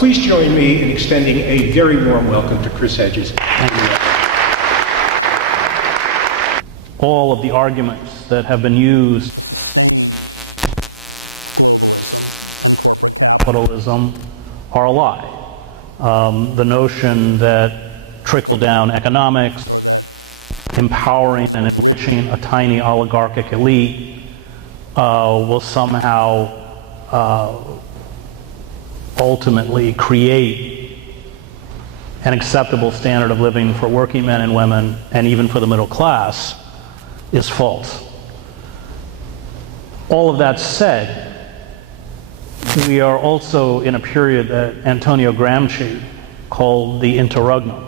please join me in extending a very warm welcome to Chris Hedges. Thank you. All of the arguments that have been used capitalism are a lie. The notion that trickle-down economics, empowering and enriching a tiny oligarchic elite will somehow ultimately create an acceptable standard of living for working men and women, and even for the middle class, is false. All of that said, we are also in a period that Antonio Gramsci called the interregnum,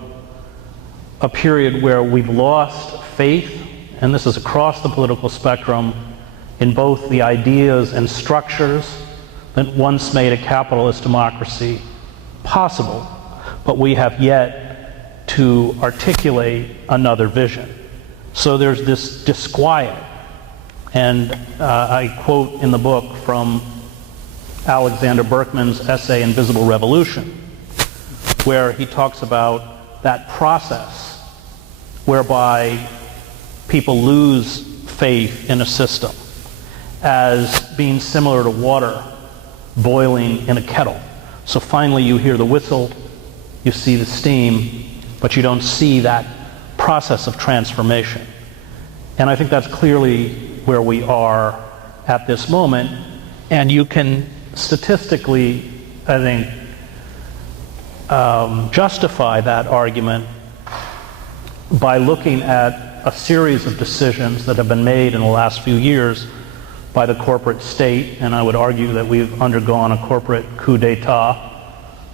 a period where we've lost faith, and this is across the political spectrum, in both the ideas and structures that once made a capitalist democracy possible, but we have yet to articulate another vision. So there's this disquiet, and I quote in the book from Alexander Berkman's essay Invisible Revolution, where he talks about that process whereby people lose faith in a system as being similar to water boiling in a kettle. So finally you hear the whistle, you see the steam, but you don't see that process of transformation. And I think that's clearly where we are at this moment. And you can statistically, I think, justify that argument by looking at a series of decisions that have been made in the last few years by the corporate state, and I would argue that we've undergone a corporate coup d'etat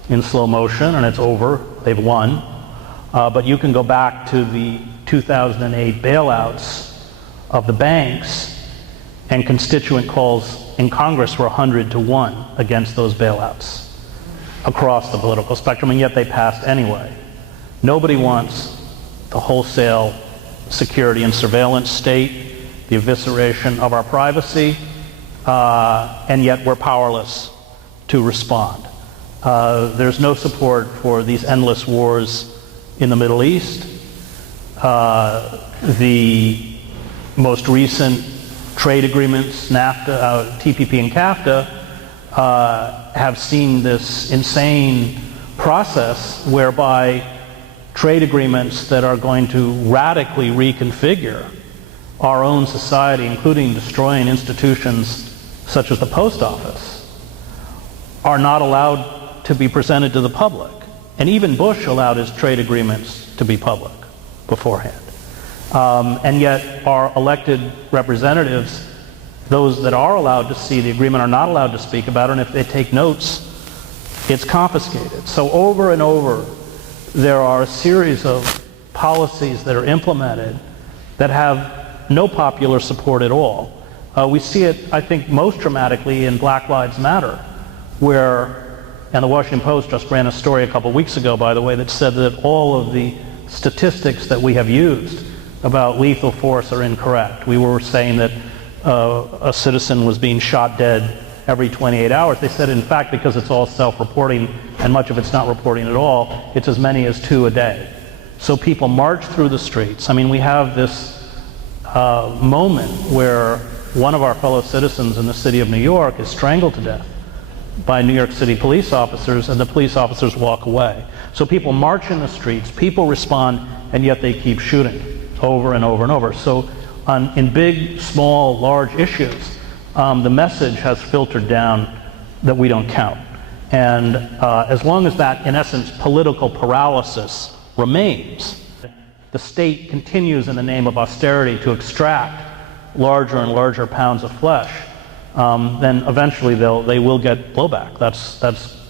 in slow motion, and it's over. They've won. But you can go back to the 2008 bailouts of the banks, and constituent calls in Congress were 100-1 against those bailouts across the political spectrum, and yet they passed anyway. Nobody wants the wholesale security and surveillance state, the evisceration of our privacy, and yet we're powerless to respond. There's no support for these endless wars in the Middle East. The most recent trade agreements, NAFTA, TPP and CAFTA, have seen this insane process whereby trade agreements that are going to radically reconfigure our own society, including destroying institutions such as the post office, are not allowed to be presented to the public. And even Bush allowed his trade agreements to be public beforehand. And yet our elected representatives, those that are allowed to see the agreement, are not allowed to speak about it, and if they take notes, it's confiscated. So over and over, there are a series of policies that are implemented that have no popular support at all. We see it, I think, most dramatically in Black Lives Matter, where, and the Washington Post just ran a story a couple weeks ago, by the way, that said that all of the statistics that we have used about lethal force are incorrect. We were saying that a citizen was being shot dead every 28 hours. They said, in fact, because it's all self-reporting and much of it's not reporting at all, it's as many as 2 a day. So people march through the streets. I mean, we have this moment where one of our fellow citizens in the city of New York is strangled to death by New York City police officers, and the police officers walk away. So people march in the streets, people respond, and yet they keep shooting over and over and over. So in big, small, large issues, the message has filtered down that we don't count. And as long as that, in essence, political paralysis remains, the state continues in the name of austerity to extract larger and larger pounds of flesh, then eventually they will get blowback. That's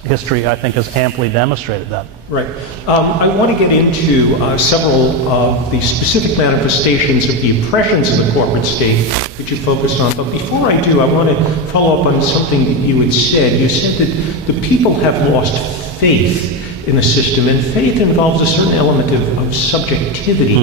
history, I think, has amply demonstrated that. Right. I want to get into several of the specific manifestations of the oppressions of the corporate state that you focused on. But before I do, I want to follow up on something that you had said. You said that the people have lost faith in the system, and faith involves a certain element of subjectivity.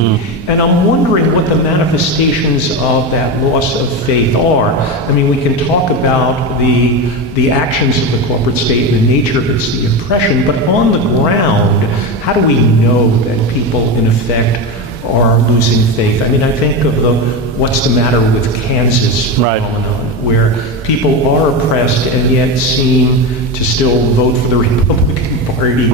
And I'm wondering what the manifestations of that loss of faith are. I mean, we can talk about the actions of the corporate state and the nature of its the oppression, but on the ground, how do we know that people, in effect, are losing faith? I mean, I think of the what's the matter with Kansas phenomenon, where people are oppressed and yet seem to still vote for the Republican Party,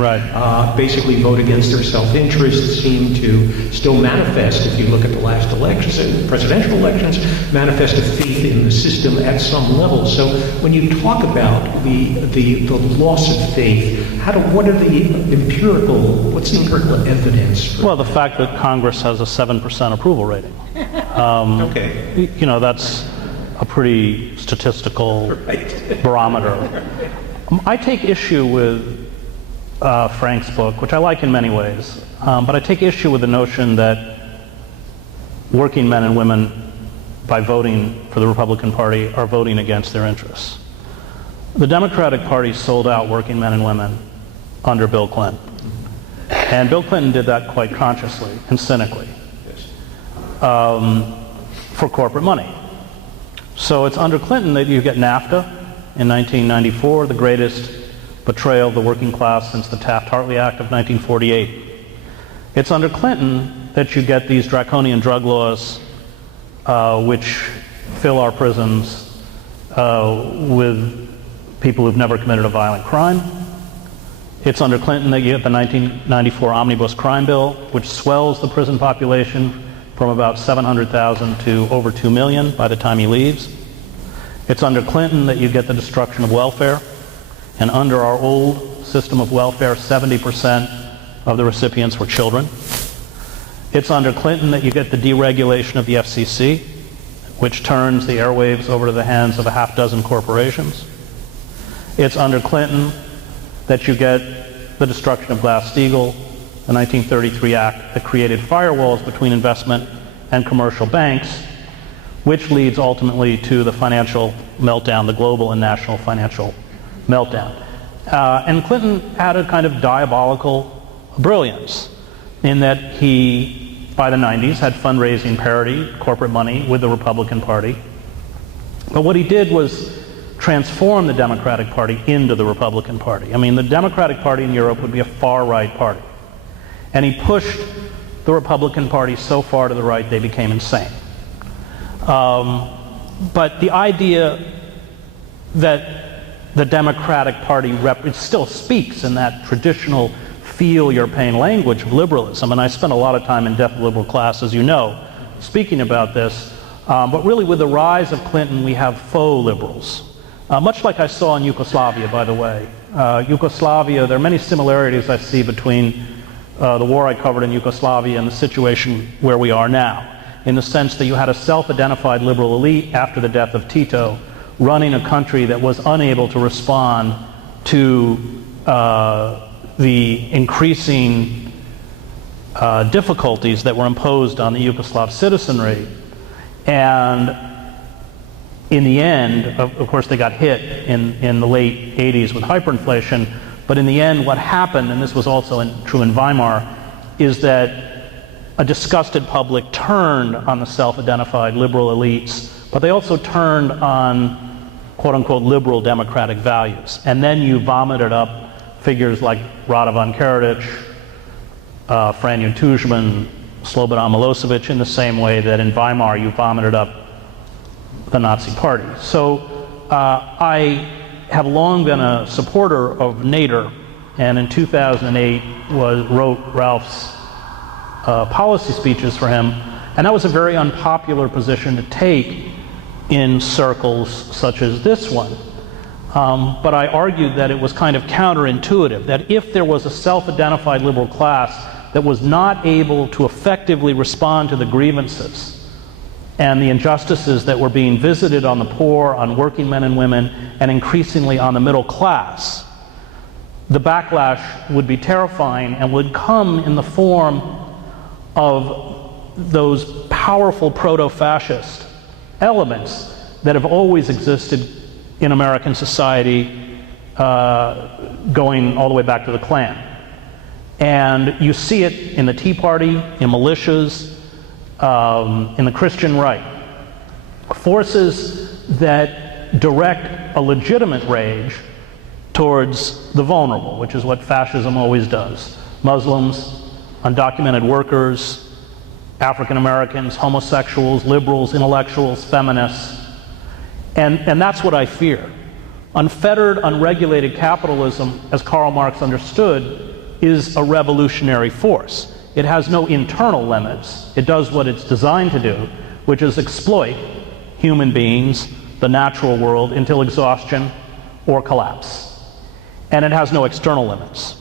basically vote against their self-interest, seem to still manifest, if you look at the last elections, presidential elections, manifest a faith in the system at some level. So when you talk about the loss of faith, what's the empirical evidence for the fact that Congress has a 7% approval rating. Okay. You know, that's a pretty statistical barometer. I take issue with Frank's book, which I like in many ways, but I take issue with the notion that working men and women, by voting for the Republican Party, are voting against their interests. The Democratic Party sold out working men and women under Bill Clinton. And Bill Clinton did that quite consciously and cynically for corporate money. So it's under Clinton that you get NAFTA in 1994, the greatest betrayal of the working class since the Taft-Hartley Act of 1948. It's under Clinton that you get these draconian drug laws which fill our prisons with people who've never committed a violent crime. It's under Clinton that you get the 1994 Omnibus Crime Bill, which swells the prison population from about 700,000 to over 2 million by the time he leaves. It's under Clinton that you get the destruction of welfare. And under our old system of welfare, 70% of the recipients were children. It's under Clinton that you get the deregulation of the FCC, which turns the airwaves over to the hands of a half dozen corporations. It's under Clinton that you get the destruction of Glass-Steagall, the 1933 Act that created firewalls between investment and commercial banks, which leads ultimately to the financial meltdown, the global and national financial meltdown. And Clinton had a kind of diabolical brilliance in that he, by the 90s, had fundraising parity, corporate money, with the Republican Party. But what he did was transform the Democratic Party into the Republican Party. I mean, the Democratic Party in Europe would be a far-right party. And he pushed the Republican Party so far to the right they became insane. But the idea that the Democratic Party it still speaks in that traditional feel your pain language of liberalism, and I spent a lot of time in deaf liberal class, as you know, speaking about this. But really, with the rise of Clinton, we have faux liberals. Much like I saw in Yugoslavia, by the way. Yugoslavia, there are many similarities I see between the war I covered in Yugoslavia and the situation where we are now, in the sense that you had a self-identified liberal elite after the death of Tito running a country that was unable to respond to the increasing difficulties that were imposed on the Yugoslav citizenry. And in the end, of course, they got hit in the late 80s with hyperinflation, but in the end what happened, and this was also true in Weimar, is that a disgusted public turned on the self-identified liberal elites, but they also turned on quote-unquote liberal democratic values. And then you vomited up figures like Radovan Karadzic, Franjo Tuđman, Slobodan Milosevic, in the same way that in Weimar you vomited up the Nazi Party. So I have long been a supporter of Nader, and in 2008 wrote Ralph's policy speeches for him, and that was a very unpopular position to take in circles such as this one. But I argued that it was kind of counterintuitive, that if there was a self-identified liberal class that was not able to effectively respond to the grievances and the injustices that were being visited on the poor, on working men and women, and increasingly on the middle class, the backlash would be terrifying and would come in the form of those powerful proto-fascist elements that have always existed in American society, going all the way back to the Klan. And you see it in the Tea Party, in militias, in the Christian right. Forces that direct a legitimate rage towards the vulnerable, which is what fascism always does. Muslims, undocumented workers, African Americans, homosexuals, liberals, intellectuals, feminists. And that's what I fear. Unfettered, unregulated capitalism, as Karl Marx understood, is a revolutionary force. It has no internal limits. It does what it's designed to do, which is exploit human beings, the natural world, until exhaustion or collapse. And it has no external limits.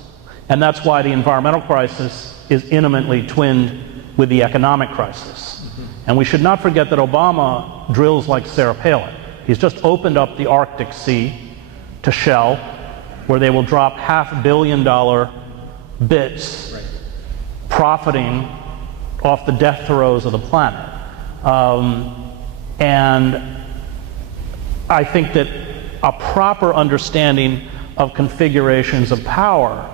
And that's why the environmental crisis is intimately twinned with the economic crisis. And we should not forget that Obama drills like Sarah Palin. He's just opened up the Arctic Sea to Shell, where they will drop $500 million bits, profiting off the death throes of the planet. And I think that a proper understanding of configurations of power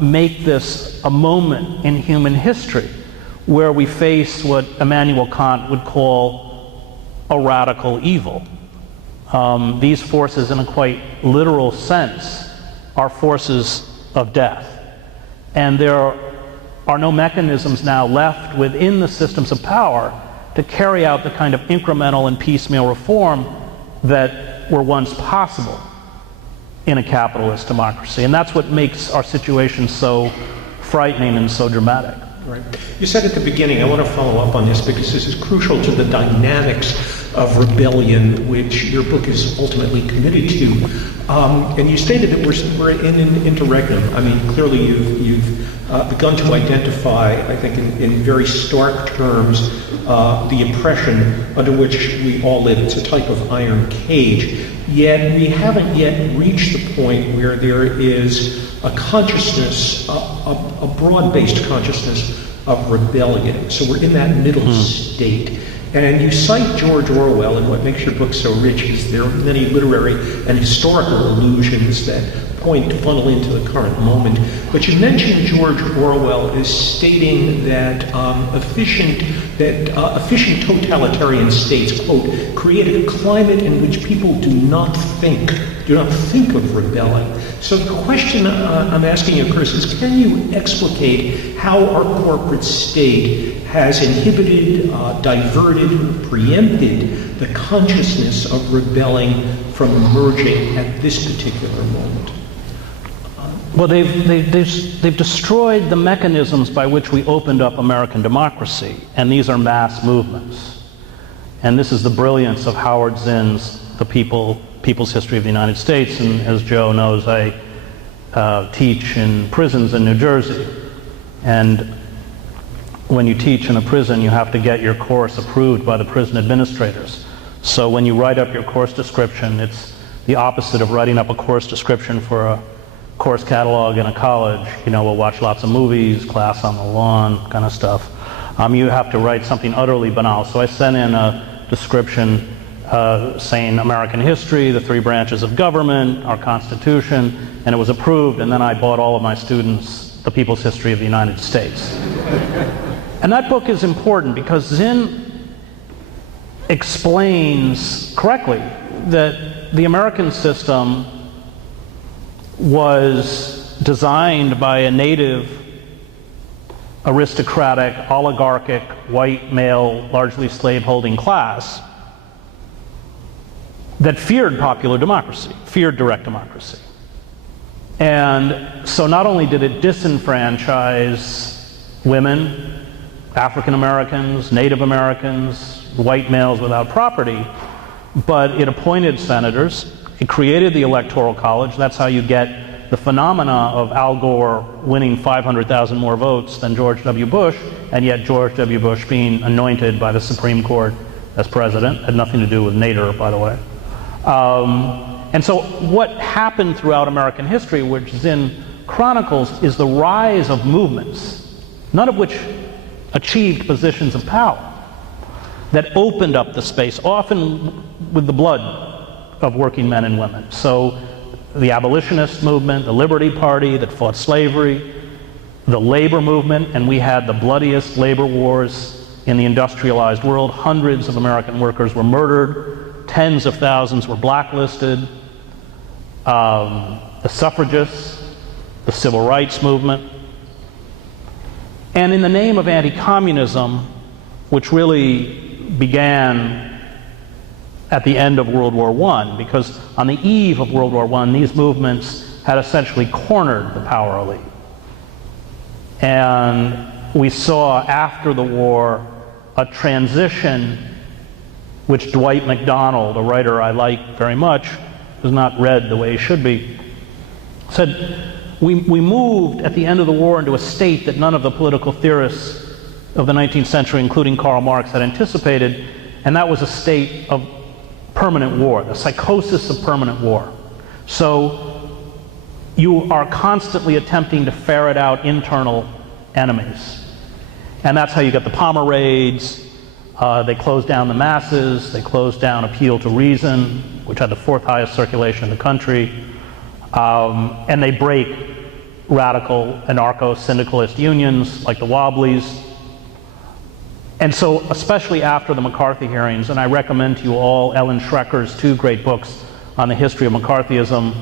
make this a moment in human history where we face what Immanuel Kant would call a radical evil. These forces, in a quite literal sense, are forces of death. And there are no mechanisms now left within the systems of power to carry out the kind of incremental and piecemeal reform that were once possible in a capitalist democracy. And that's what makes our situation so frightening and so dramatic. Right. You said at the beginning, I want to follow up on this because this is crucial to the dynamics of rebellion, which your book is ultimately committed to. And you stated that we're in an interregnum. I mean, clearly you've begun to identify, I think, in very stark terms, the oppression under which we all live. It's a type of iron cage. Yet we haven't yet reached the point where there is a consciousness, a broad-based consciousness of rebellion. So we're in that middle state. And you cite George Orwell, and what makes your book so rich is there are many literary and historical allusions that funnel into the current moment. But you mentioned George Orwell as stating that efficient totalitarian states, quote, created a climate in which people do not think of rebelling. So the question I'm asking you, Chris, is can you explicate how our corporate state has inhibited, diverted, preempted the consciousness of rebelling from emerging at this particular moment? Well, they've destroyed the mechanisms by which we opened up American democracy, and these are mass movements. And this is the brilliance of Howard Zinn's The People's History of the United States, and as Joe knows, I teach in prisons in New Jersey. And when you teach in a prison, you have to get your course approved by the prison administrators. So when you write up your course description, it's the opposite of writing up a course description for a course catalog in a college. You know, we'll watch lots of movies, class on the lawn, kind of stuff. You have to write something utterly banal. So I sent in a description saying American history, the three branches of government, our Constitution, and it was approved, and then I bought all of my students The People's History of the United States. And that book is important because Zinn explains correctly that the American system was designed by a native, aristocratic, oligarchic, white, male, largely slave-holding class that feared popular democracy, feared direct democracy. And so not only did it disenfranchise women, African Americans, Native Americans, white males without property, but it appointed senators. It created the Electoral College. That's how you get the phenomena of Al Gore winning 500,000 more votes than George W. Bush, and yet George W. Bush being anointed by the Supreme Court as president. Had nothing to do with Nader, by the way. And so what happened throughout American history, which Zinn chronicles, is the rise of movements, none of which achieved positions of power, that opened up the space, often with the blood of working men and women. So the abolitionist movement, the Liberty Party that fought slavery, the labor movement, and we had the bloodiest labor wars in the industrialized world. Hundreds of American workers were murdered, tens of thousands were blacklisted. The suffragists, the civil rights movement. And in the name of anti-communism, which really began at the end of World War I, because on the eve of World War I, these movements had essentially cornered the power elite. And we saw after the war a transition which Dwight MacDonald, a writer I like very much, who's not read the way he should be, said, we moved at the end of the war into a state that none of the political theorists of the 19th century, including Karl Marx, had anticipated, and that was a state of permanent war, the psychosis of permanent war. So you are constantly attempting to ferret out internal enemies. And that's how you get the Palmer raids. They closed down the masses. They closed down Appeal to Reason, which had the fourth highest circulation in the country. And they break radical anarcho-syndicalist unions like the Wobblies. And so, especially after the McCarthy hearings, and I recommend to you all Ellen Schrecker's two great books on the history of McCarthyism.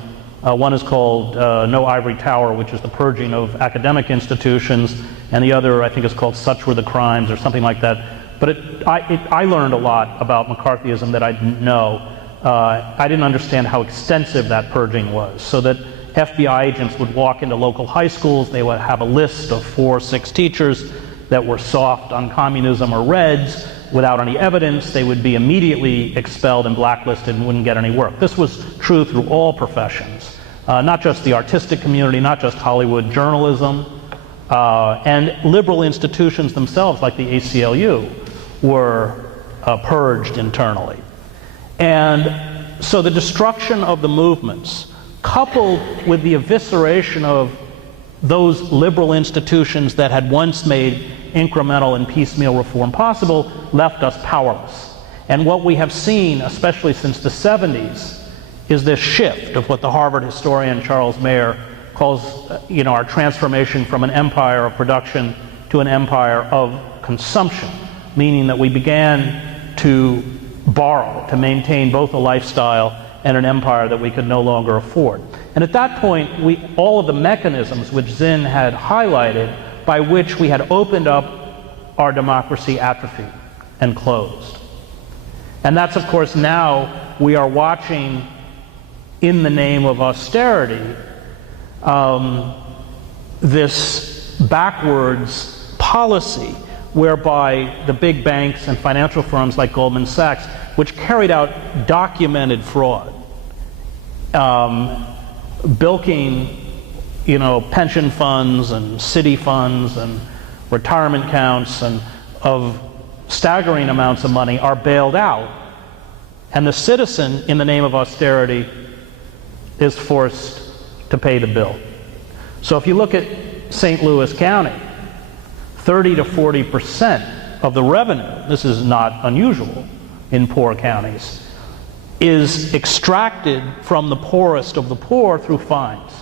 One is called No Ivory Tower, which is the purging of academic institutions, and the other, I think, is called Such Were the Crimes, or something like that. But I learned a lot about McCarthyism that I didn't know. I didn't understand how extensive that purging was, so that FBI agents would walk into local high schools, they would have a list of 4 or 6 teachers that were soft on communism or Reds. Without any evidence, they would be immediately expelled and blacklisted and wouldn't get any work. This was true through all professions, not just the artistic community, not just Hollywood journalism, and liberal institutions themselves, like the ACLU, were purged internally. And so the destruction of the movements, coupled with the evisceration of those liberal institutions that had once made incremental and piecemeal reform possible, left us powerless. And what we have seen, especially since the 70s, is this shift of what the Harvard historian Charles Mayer calls, our transformation from an empire of production to an empire of consumption, meaning that we began to borrow to maintain both a lifestyle and an empire that we could no longer afford. And at that point, all of the mechanisms which Zinn had highlighted, by which we had opened up our democracy, atrophied and closed. And that's, of course, now we are watching, in the name of austerity, this backwards policy whereby the big banks and financial firms like Goldman Sachs, which carried out documented fraud, bilking, pension funds and city funds and retirement accounts and of staggering amounts of money, are bailed out. And the citizen, in the name of austerity, is forced to pay the bill. So if you look at St. Louis County, 30 to 40% of the revenue, this is not unusual in poor counties, is extracted from the poorest of the poor through fines.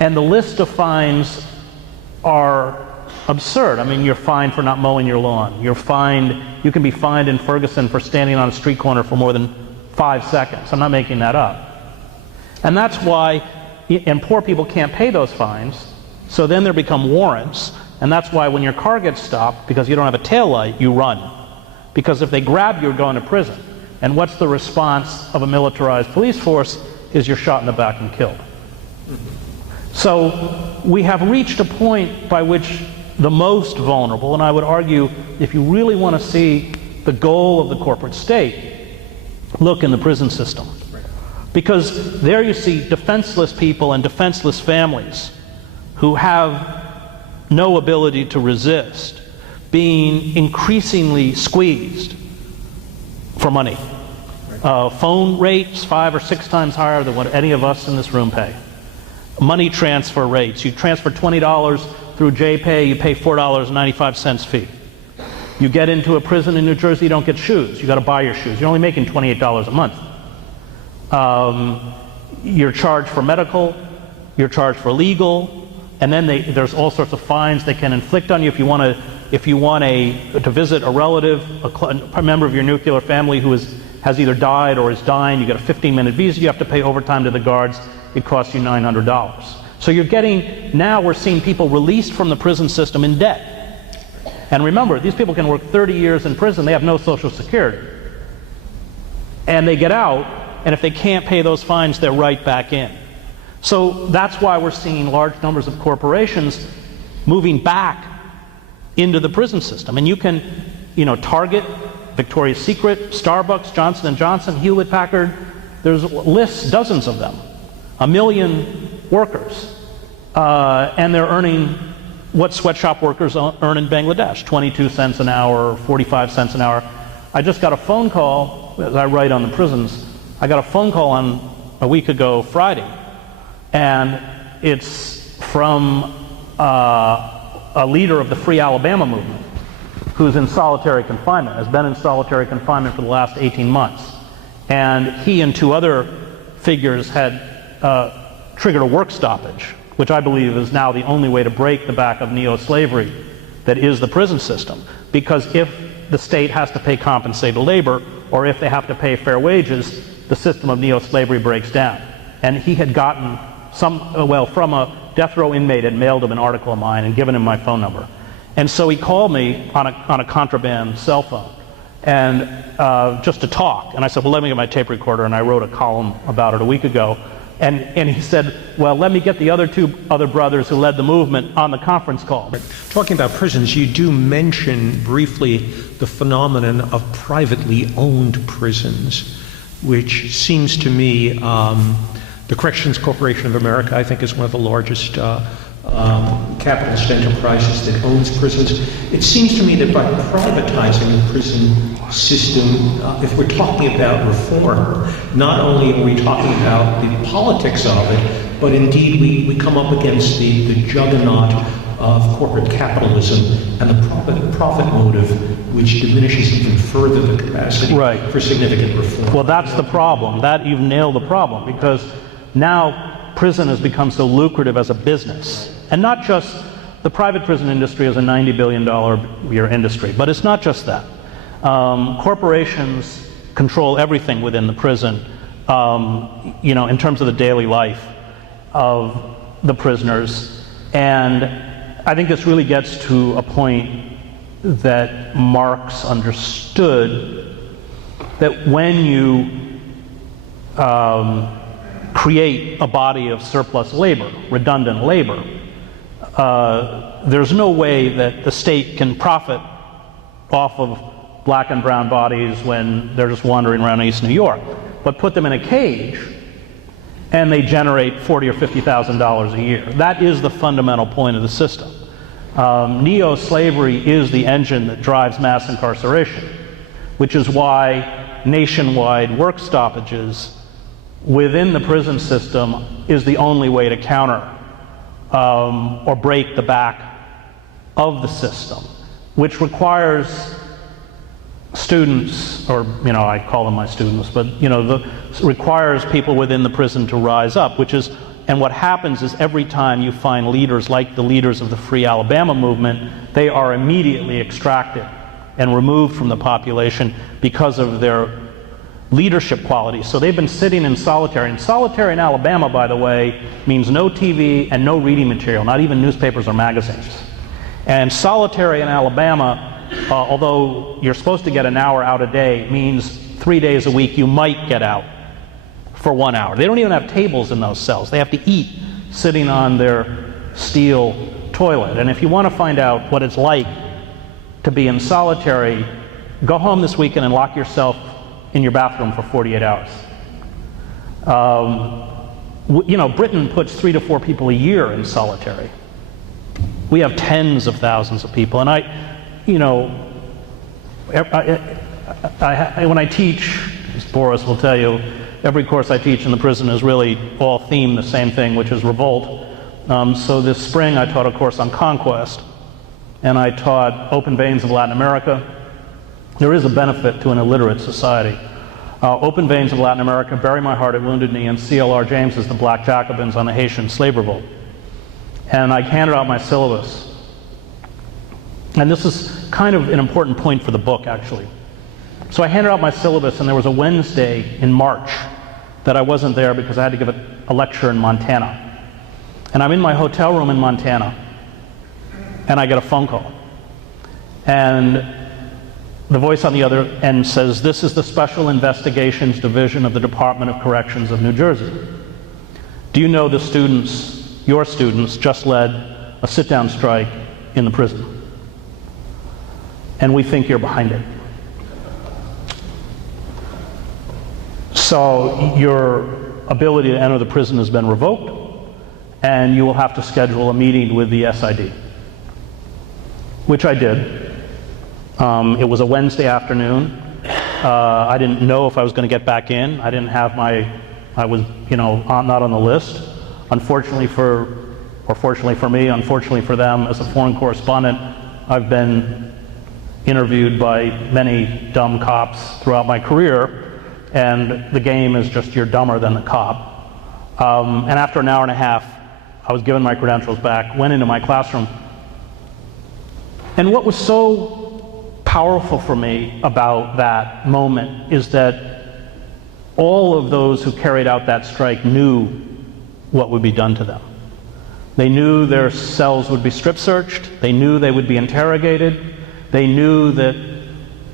And the list of fines are absurd. I mean, you're fined for not mowing your lawn. You can be fined in Ferguson for standing on a street corner for more than 5 seconds. I'm not making that up. And that's why, and poor people can't pay those fines, so then there become warrants, and that's why when your car gets stopped, because you don't have a tail light, you run. Because if they grab you, you're going to prison. And what's the response of a militarized police force? Is you're shot in the back and killed. So we have reached a point by which the most vulnerable, and I would argue, if you really want to see the goal of the corporate state, look in the prison system. Because there you see defenseless people and defenseless families who have no ability to resist being increasingly squeezed for money. Phone rates 5 or 6 times higher than what any of us in this room pay. Money transfer rates. You transfer $20 through JPay, you pay $4.95 fee. You get into a prison in New Jersey, you don't get shoes. You got to buy your shoes. You're only making $28 a month. You're charged for medical, you're charged for legal, And then there's all sorts of fines they can inflict on you if you want to visit a relative, a member of your nuclear family who has either died or is dying. You get a 15-minute visa. You have to pay overtime to the guards. It costs you $900. So now we're seeing people released from the prison system in debt. And remember, these people can work 30 years in prison. They have no Social Security. And they get out, and if they can't pay those fines, they're right back in. So that's why we're seeing large numbers of corporations moving back into the prison system. And you can, Target, Victoria's Secret, Starbucks, Johnson & Johnson, Hewlett-Packard, there's lists, dozens of them, 1 million workers. And they're earning what sweatshop workers earn in Bangladesh, 22 cents an hour, 45 cents an hour. I just got a phone call, as I write on the prisons, I got a phone call a week ago Friday, and it's from a leader of the Free Alabama movement who's in solitary confinement, has been in solitary confinement for the last 18 months. And he and 2 other figures had triggered a work stoppage, which I believe is now the only way to break the back of neo-slavery that is the prison system. Because if the state has to pay compensated labor, or if they have to pay fair wages, the system of neo-slavery breaks down. And he had gotten from a death row inmate had mailed him an article of mine and given him my phone number. And so he called me on a contraband cell phone, and just to talk. And I said, well, let me get my tape recorder, and I wrote a column about it a week ago. And he said, well, let me get the other 2 other brothers who led the movement on the conference call. Talking about prisons, you do mention briefly the phenomenon of privately owned prisons, which seems to me, the Corrections Corporation of America, I think, is one of the largest capitalist enterprises that owns prisons. It seems to me that by privatizing the prison system, if we're talking about reform, not only are we talking about the politics of it, but indeed we come up against the juggernaut of corporate capitalism and the profit motive, which diminishes even further the capacity for significant reform. Well, that's the problem. You've nailed the problem, because now prison has become so lucrative as a business. And not just, the private prison industry is a $90 billion a year industry, but it's not just that. Corporations control everything within the prison, in terms of the daily life of the prisoners. And I think this really gets to a point that Marx understood, that when you create a body of surplus labor, redundant labor, there's no way that the state can profit off of black and brown bodies when they're just wandering around East New York, but put them in a cage and they generate $40,000 or $50,000 a year. That is the fundamental point of the system. Neo-slavery is the engine that drives mass incarceration, which is why nationwide work stoppages within the prison system is the only way to counter or break the back of the system, which requires students, or I call them my students, but requires people within the prison to rise up, and what happens is every time you find leaders like the leaders of the Free Alabama movement, they are immediately extracted and removed from the population because of their leadership qualities. So they've been sitting in solitary. And solitary in Alabama, by the way, means no TV and no reading material, not even newspapers or magazines. And solitary in Alabama, although you're supposed to get an hour out a day, means 3 days a week you might get out for 1 hour. They don't even have tables in those cells. They have to eat sitting on their steel toilet. And if you want to find out what it's like to be in solitary, go home this weekend and lock yourself in your bathroom for 48 hours. Britain puts 3 to 4 people a year in solitary. We have tens of thousands of people. And when I teach, as Boris will tell you, every course I teach in the prison is really all themed the same thing, which is revolt. So this spring I taught a course on conquest, and I taught Open Veins of Latin America. There is a benefit to an illiterate society. Open Veins of Latin America, Bury My Heart at Wounded Knee, and C.L.R. James is the Black Jacobins on the Haitian slave revolt. and I handed out my syllabus. And this is kind of an important point for the book, actually. So I handed out my syllabus, and there was a Wednesday in March that I wasn't there because I had to give a lecture in Montana. And I'm in my hotel room in Montana, and I get a phone call. And the voice on the other end says, "This is the Special Investigations Division of the Department of Corrections of New Jersey. Do you know the students, your students, just led a sit-down strike in the prison? And we think you're behind it. So your ability to enter the prison has been revoked, and you will have to schedule a meeting with the SID." Which I did. It was a Wednesday afternoon. I didn't know if I was going to get back in. I didn't have I was, not on the list. Unfortunately fortunately for me, unfortunately for them, as a foreign correspondent, I've been interviewed by many dumb cops throughout my career, and the game is just you're dumber than the cop. And after an hour and a half, I was given my credentials back, went into my classroom. And what was so powerful for me about that moment is that all of those who carried out that strike knew what would be done to them. They knew their cells would be strip searched. They knew they would be interrogated. They knew that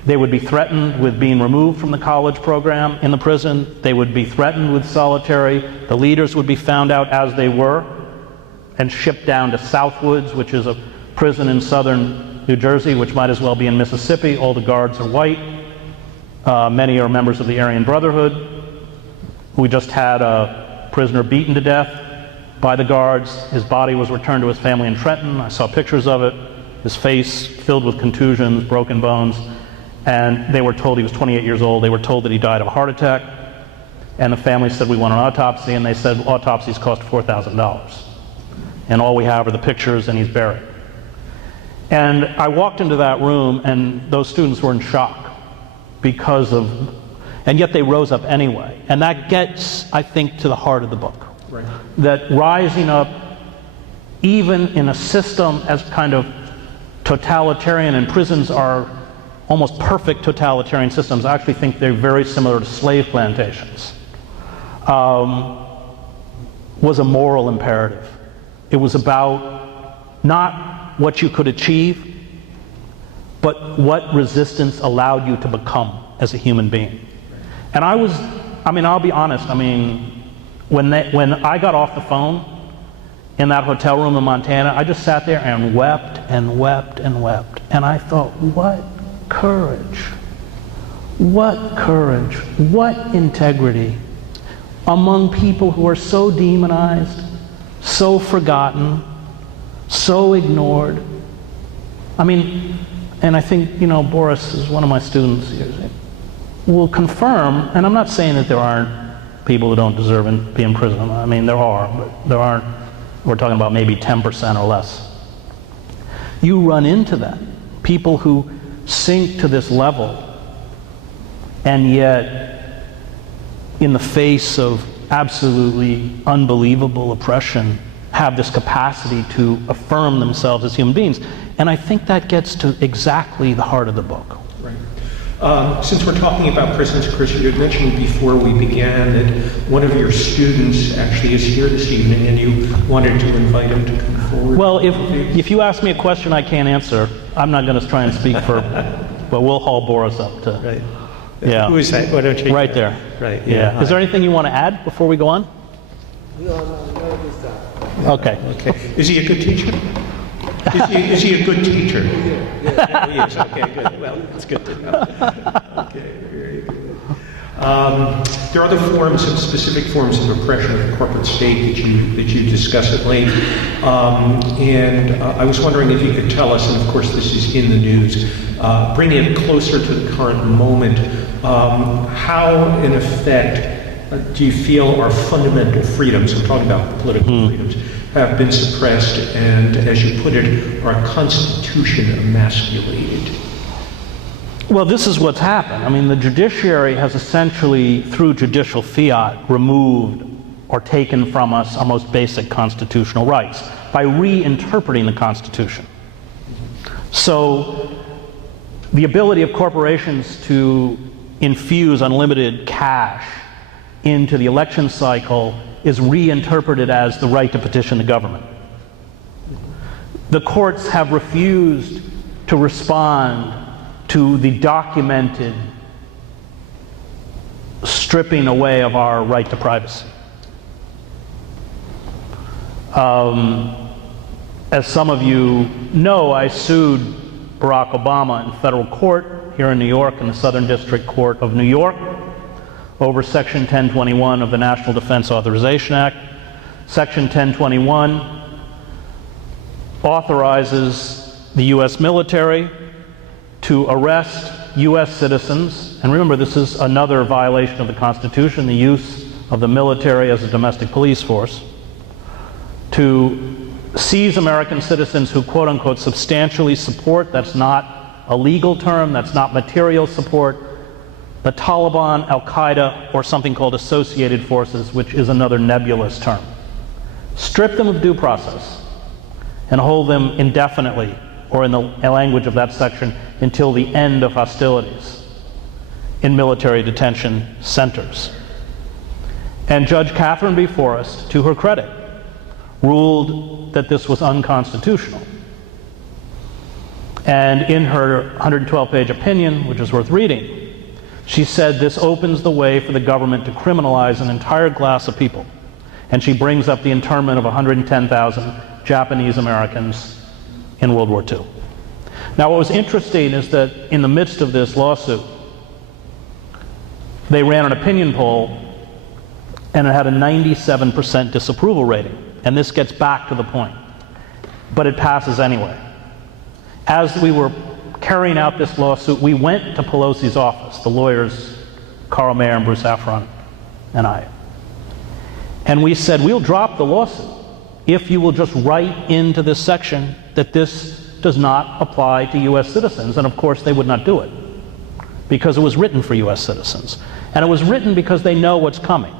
they would be threatened with being removed from the college program in the prison. They would be threatened with solitary. The leaders would be found out as they were and shipped down to Southwoods, which is a prison in southern New Jersey, which might as well be in Mississippi. All the guards are white. Many are members of the Aryan Brotherhood. We just had a prisoner beaten to death by the guards. His body was returned to his family in Trenton. I saw pictures of it. His face filled with contusions, broken bones. And they were told he was 28 years old. They were told that he died of a heart attack. And the family said, "We want an autopsy." And they said, "Autopsies cost $4,000. And all we have are the pictures, and he's buried." And I walked into that room, and those students were in shock and yet they rose up anyway. And that gets, I think, to the heart of the book. Right. That rising up, even in a system as kind of totalitarian, and prisons are almost perfect totalitarian systems. I actually think they're very similar to slave plantations. Was a moral imperative. It was about not what you could achieve, but what resistance allowed you to become as a human being. And I'll be honest, when I got off the phone in that hotel room in Montana, I just sat there and wept and wept and wept. And I thought, what courage, what integrity among people who are so demonized, so forgotten, so ignored. And I think, Boris is one of my students here, will confirm, and I'm not saying that there aren't people who don't deserve to be in prison. There are, but there aren't, we're talking about maybe 10% or less. You run into that. People who sink to this level, and yet, in the face of absolutely unbelievable oppression, have this capacity to affirm themselves as human beings. And I think that gets to exactly the heart of the book. Right. Since we're talking about prisons, Chris, you had mentioned before we began that one of your students actually is here this evening, and you wanted to invite him to come forward. Well, if you ask me a question I can't answer, I'm not going to try and speak for, but we'll haul Boris up to. Right. Yeah. Who is that? Why don't you? Right there. Right. Yeah. Is there anything you want to add before we go on? No. Okay. Is he a good teacher? Is he a good teacher? Yeah, he is. Okay, good. Well, that's good to know. Okay, very good. There are other specific forms of oppression of the corporate state that you discuss at length. And I was wondering if you could tell us, and of course this is in the news, bringing it closer to the current moment, how, in effect, do you feel our fundamental freedoms, I'm talking about political freedoms, have been suppressed and, as you put it, our Constitution emasculated? Well, this is what's happened. The judiciary has essentially, through judicial fiat, removed or taken from us our most basic constitutional rights. by reinterpreting the Constitution. So the ability of corporations to infuse unlimited cash into the election cycle is reinterpreted as the right to petition the government. The courts have refused to respond to the documented stripping away of our right to privacy. As some of you know, I sued Barack Obama in federal court here in New York, in the Southern District Court of New York, over Section 1021 of the National Defense Authorization Act. Section 1021 authorizes the U.S. military to arrest U.S. citizens, and remember, this is another violation of the Constitution, the use of the military as a domestic police force, to seize American citizens who, quote unquote, substantially support, that's not a legal term, that's not material support, the Taliban, Al-Qaeda, or something called associated forces, which is another nebulous term. Strip them of due process and hold them indefinitely, or in the language of that section, until the end of hostilities in military detention centers. And Judge Catherine B. Forrest, to her credit, ruled that this was unconstitutional. And in her 112-page opinion, which is worth reading, she said this opens the way for the government to criminalize an entire class of people. And she brings up the internment of 110,000 Japanese Americans in World War II. Now, what was interesting is that in the midst of this lawsuit, they ran an opinion poll, and it had a 97% disapproval rating. And this gets back to the point. But it passes anyway. As we were carrying out this lawsuit, we went to Pelosi's office, the lawyers, Carl Mayer and Bruce Afron, and I. And we said, we'll drop the lawsuit if you will just write into this section that this does not apply to U.S. citizens. And of course, they would not do it, because it was written for U.S. citizens. And it was written because they know what's coming.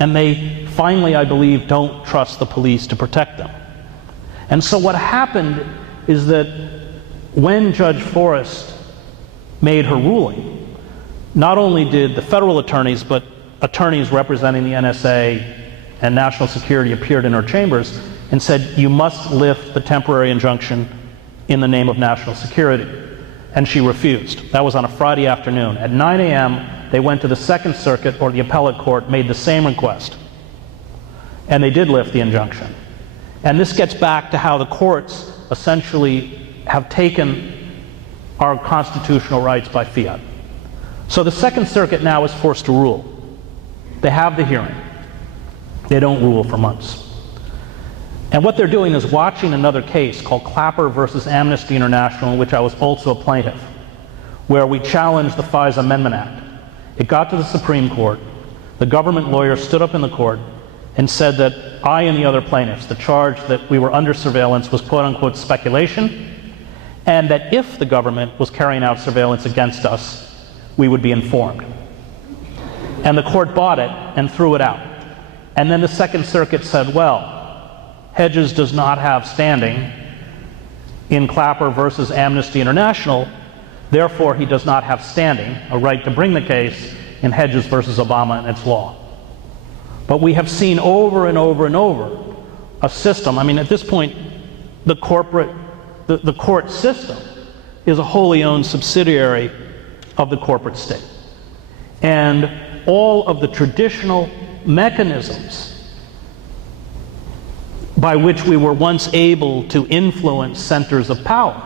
And they finally, I believe, don't trust the police to protect them. And so what happened is that when Judge Forrest made her ruling, not only did the federal attorneys, but attorneys representing the NSA and national security appeared in her chambers and said, you must lift the temporary injunction in the name of national security. And she refused. That was on a Friday afternoon. At 9 a.m., they went to the Second Circuit, or the appellate court, made the same request. And they did lift the injunction. And this gets back to how the courts essentially have taken our constitutional rights by fiat. So the Second Circuit now is forced to rule. They have the hearing. They don't rule for months. And what they're doing is watching another case called Clapper versus Amnesty International, in which I was also a plaintiff, where we challenged the FISA Amendment Act. It got to the Supreme Court. The government lawyer stood up in the court and said that I and the other plaintiffs, the charge that we were under surveillance was quote-unquote speculation, and that if the government was carrying out surveillance against us, we would be informed. And the court bought it and threw it out. And then the Second Circuit said, well, Hedges does not have standing in Clapper versus Amnesty International, therefore he does not have standing, a right to bring the case, in Hedges versus Obama and its law. But we have seen over and over and over a system. I mean, at this point, the court system is a wholly owned subsidiary of the corporate state. And all of the traditional mechanisms by which we were once able to influence centers of power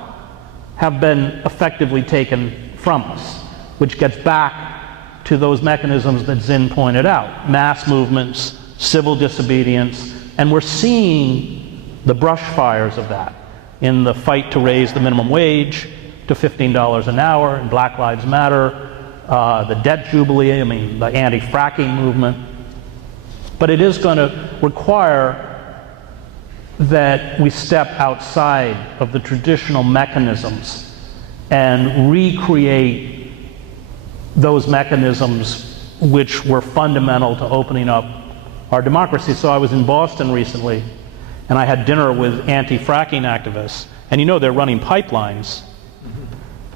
have been effectively taken from us, which gets back to those mechanisms that Zinn pointed out: mass movements, civil disobedience, and we're seeing the brush fires of that in the fight to raise the minimum wage to $15 an hour, in Black Lives Matter, the debt jubilee, I mean, the anti-fracking movement. But it is going to require that we step outside of the traditional mechanisms and recreate those mechanisms which were fundamental to opening up our democracy. So I was in Boston recently, and I had dinner with anti-fracking activists, and they're running pipelines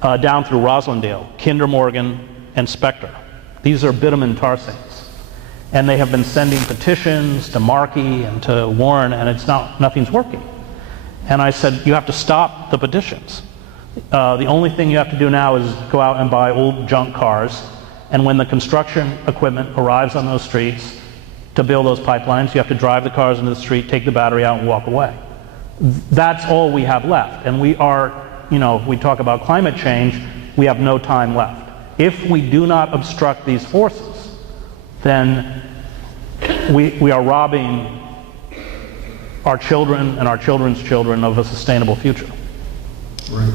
down through Roslindale, Kinder Morgan, and Spectre. These are bitumen tar sands. And they have been sending petitions to Markey and to Warren, and nothing's working. And I said, you have to stop the petitions. The only thing you have to do now is go out and buy old junk cars, and when the construction equipment arrives on those streets to build those pipelines, you have to drive the cars into the street, take the battery out, and walk away. That's all we have left. And we are, if we talk about climate change, we have no time left. If we do not obstruct these forces, then we are robbing our children and our children's children of a sustainable future. Right.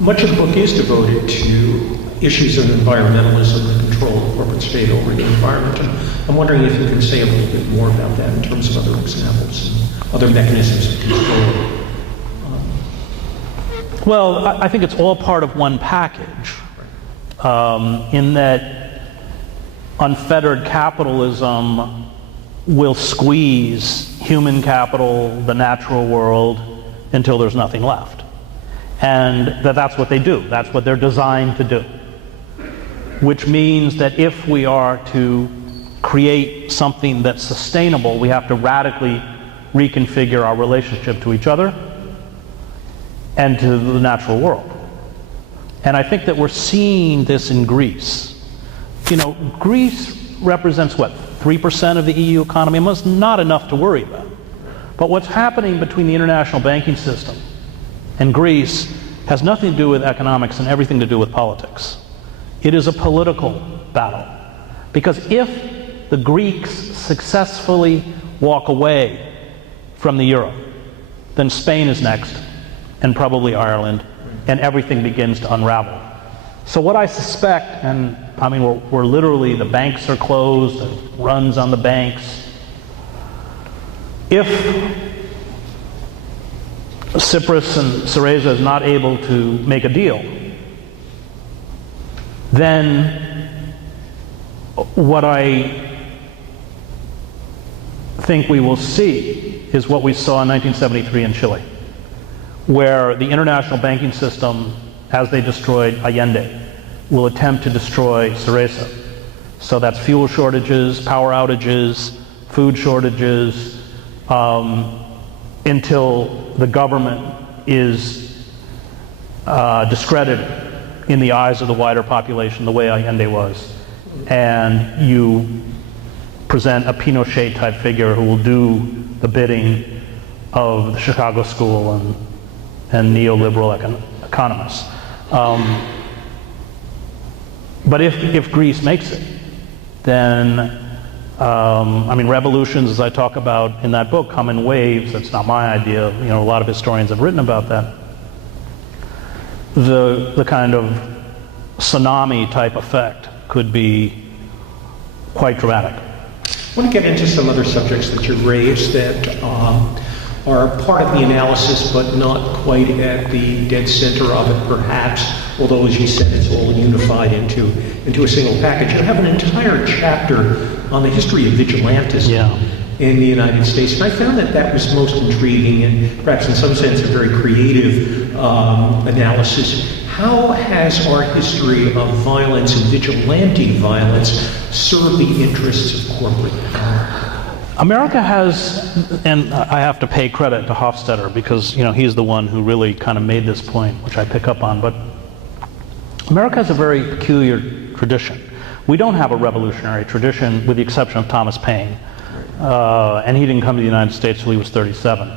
Much of the book is devoted to issues of environmentalism and control of corporate state over the environment. And I'm wondering if you can say a little bit more about that in terms of other examples and other mechanisms of control. Well, I think it's all part of one package, in that unfettered capitalism will squeeze human capital, the natural world, until there's nothing left. And that's what they do. That's what they're designed to do. Which means that if we are to create something that's sustainable, we have to radically reconfigure our relationship to each other and to the natural world. And I think that we're seeing this in Greece. Greece represents, 3% of the EU economy? It's not enough to worry about. But what's happening between the international banking system and Greece has nothing to do with economics and everything to do with politics. It is a political battle. Because if the Greeks successfully walk away from the euro, then Spain is next, and probably Ireland, and everything begins to unravel. So what I suspect, and we're literally, the banks are closed, the runs on the banks. If Tsipras and Syriza is not able to make a deal, then what I think we will see is what we saw in 1973 in Chile, where the international banking system, as they destroyed Allende, will attempt to destroy Syriza. So that's fuel shortages, power outages, food shortages, until the government is discredited in the eyes of the wider population, the way Allende was. And you present a Pinochet-type figure who will do the bidding of the Chicago School and neoliberal economists. But if Greece makes it, then revolutions, as I talk about in that book, come in waves. That's not my idea. A lot of historians have written about that. The kind of tsunami type effect could be quite dramatic. I want to get into some other subjects that you raised that are part of the analysis, but not quite at the dead center of it, perhaps, although, as you said, it's all unified into a single package. You have an entire chapter on the history of vigilantism in the United States, and I found that was most intriguing and perhaps in some sense a very creative analysis. How has our history of violence and vigilante violence served the interests of corporate power? America has, and I have to pay credit to Hofstadter because he's the one who really kind of made this point, which I pick up on, but America has a very peculiar tradition. We don't have a revolutionary tradition with the exception of Thomas Paine, and he didn't come to the United States till he was 37.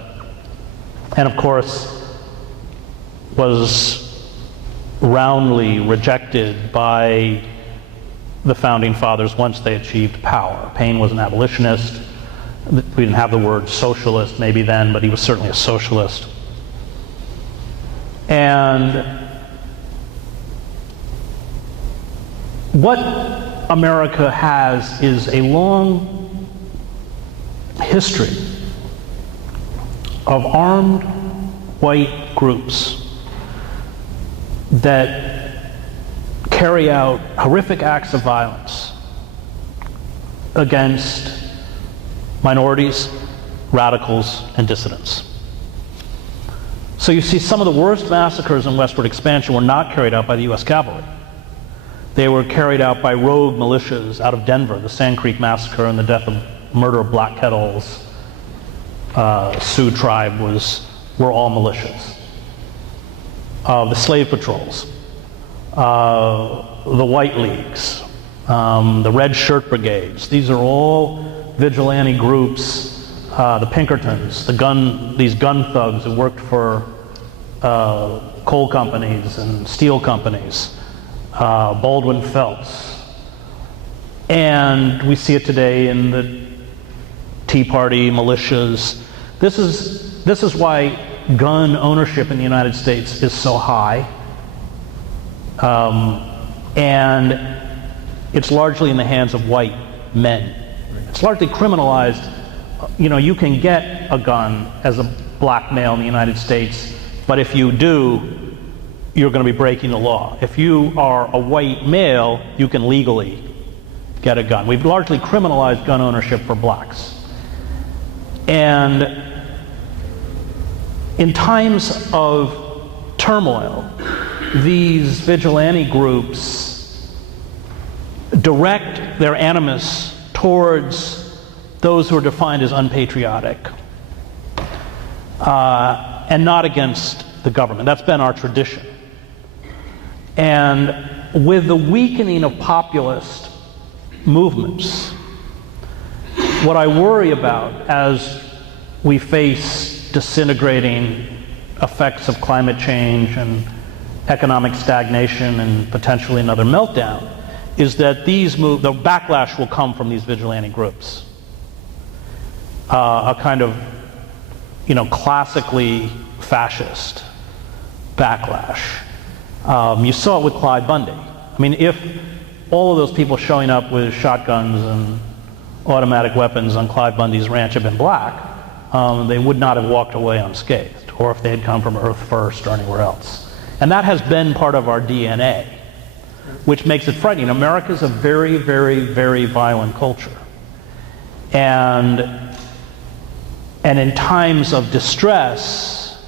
And of course was roundly rejected by the Founding Fathers once they achieved power. Paine was an abolitionist. We didn't have the word socialist maybe then, but he was certainly a socialist. And what America has is a long history of armed white groups that carry out horrific acts of violence against minorities, radicals, and dissidents. So you see, some of the worst massacres in westward expansion were not carried out by the U.S. cavalry. They were carried out by rogue militias out of Denver. The Sand Creek Massacre and the murder of Black Kettles, Sioux tribe were all militias. The slave patrols, the White Leagues, the Red Shirt Brigades. These are all vigilante groups. The Pinkertons, these gun thugs who worked for coal companies and steel companies, Baldwin Phelps. And we see it today in the Tea Party militias. This is why gun ownership in the United States is so high. And it's largely in the hands of white men. It's largely criminalized. You can get a gun as a black male in the United States, but if you do, you're going to be breaking the law. If you are a white male, you can legally get a gun. We've largely criminalized gun ownership for blacks. And in times of turmoil, these vigilante groups direct their animus towards those who are defined as unpatriotic, and not against the government. That's been our tradition. And with the weakening of populist movements, what I worry about as we face disintegrating effects of climate change and economic stagnation and potentially another meltdown is that the backlash will come from these vigilante groups. A kind of, classically fascist backlash. You saw it with Clyde Bundy. I mean, if all of those people showing up with shotguns and automatic weapons on Clyde Bundy's ranch had been black, they would not have walked away unscathed, or if they had come from Earth First or anywhere else. And that has been part of our DNA, which makes it frightening. America's a very, very, very violent culture. And in times of distress,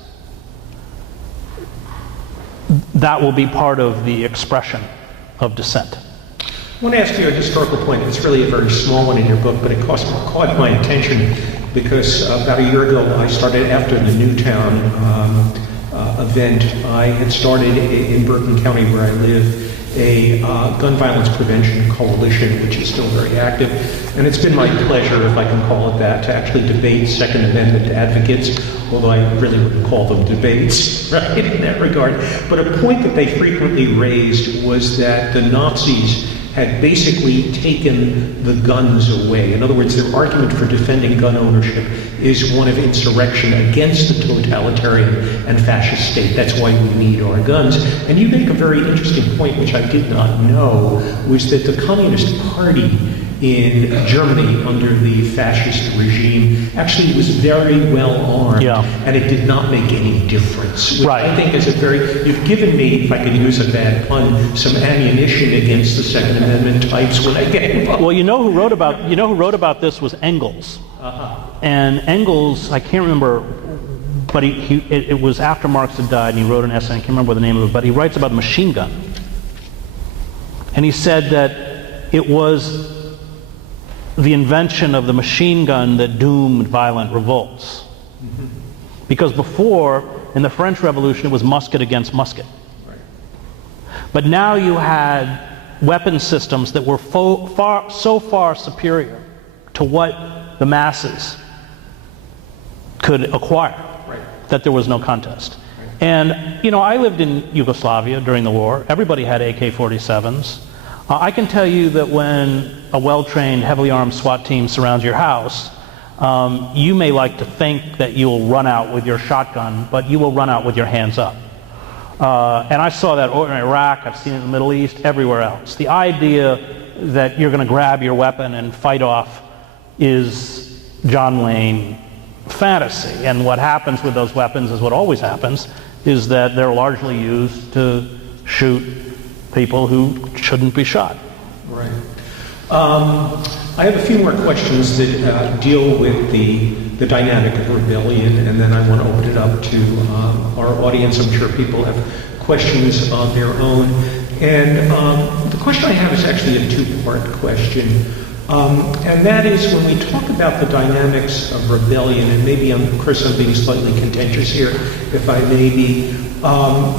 that will be part of the expression of dissent. I want to ask you a historical point. It's really a very small one in your book, but it caught my attention because about a year ago I started, after the Newtown event, I had started in Bergen County, where I live, a gun violence prevention coalition, which is still very active. And it's been my pleasure, if I can call it that, to actually debate Second Amendment advocates, although I really wouldn't call them debates, right, in that regard. But a point that they frequently raised was that the Nazis had basically taken the guns away. In other words, their argument for defending gun ownership is one of insurrection against the totalitarian and fascist state. That's why we need our guns. And you make a very interesting point, which I did not know, was that the Communist Party in Germany under the fascist regime actually was very well armed, and it did not make any difference. Which I think is you've given me, if I could use a bad pun, some ammunition against the Second Amendment types when I get involved. Well, who wrote about this was Engels. And Engels, I can't remember, but it was after Marx had died, and he wrote an essay, I can't remember the name of it, but he writes about the machine gun. And he said that it was the invention of the machine gun that doomed violent revolts. Because before, in the French Revolution, it was musket against musket. But now you had weapon systems that were so far superior to what the masses could acquire that there was no contest. And, I lived in Yugoslavia during the war. Everybody had AK-47s. I can tell you that when a well-trained, heavily armed SWAT team surrounds your house, you may like to think that you'll run out with your shotgun, but you will run out with your hands up. And I saw that in Iraq, I've seen it in the Middle East, everywhere else. The idea that you're going to grab your weapon and fight off is John Wayne fantasy. And what happens with those weapons is what always happens, is that they're largely used to shoot people who shouldn't be shot. Right. I have a few more questions that deal with the the dynamic of rebellion, and then I want to open it up to our audience. I'm sure people have questions of their own. And the question I have is actually a two-part question. And that is, when we talk about the dynamics of rebellion, and maybe, Chris, I'm being slightly contentious here, if I may be,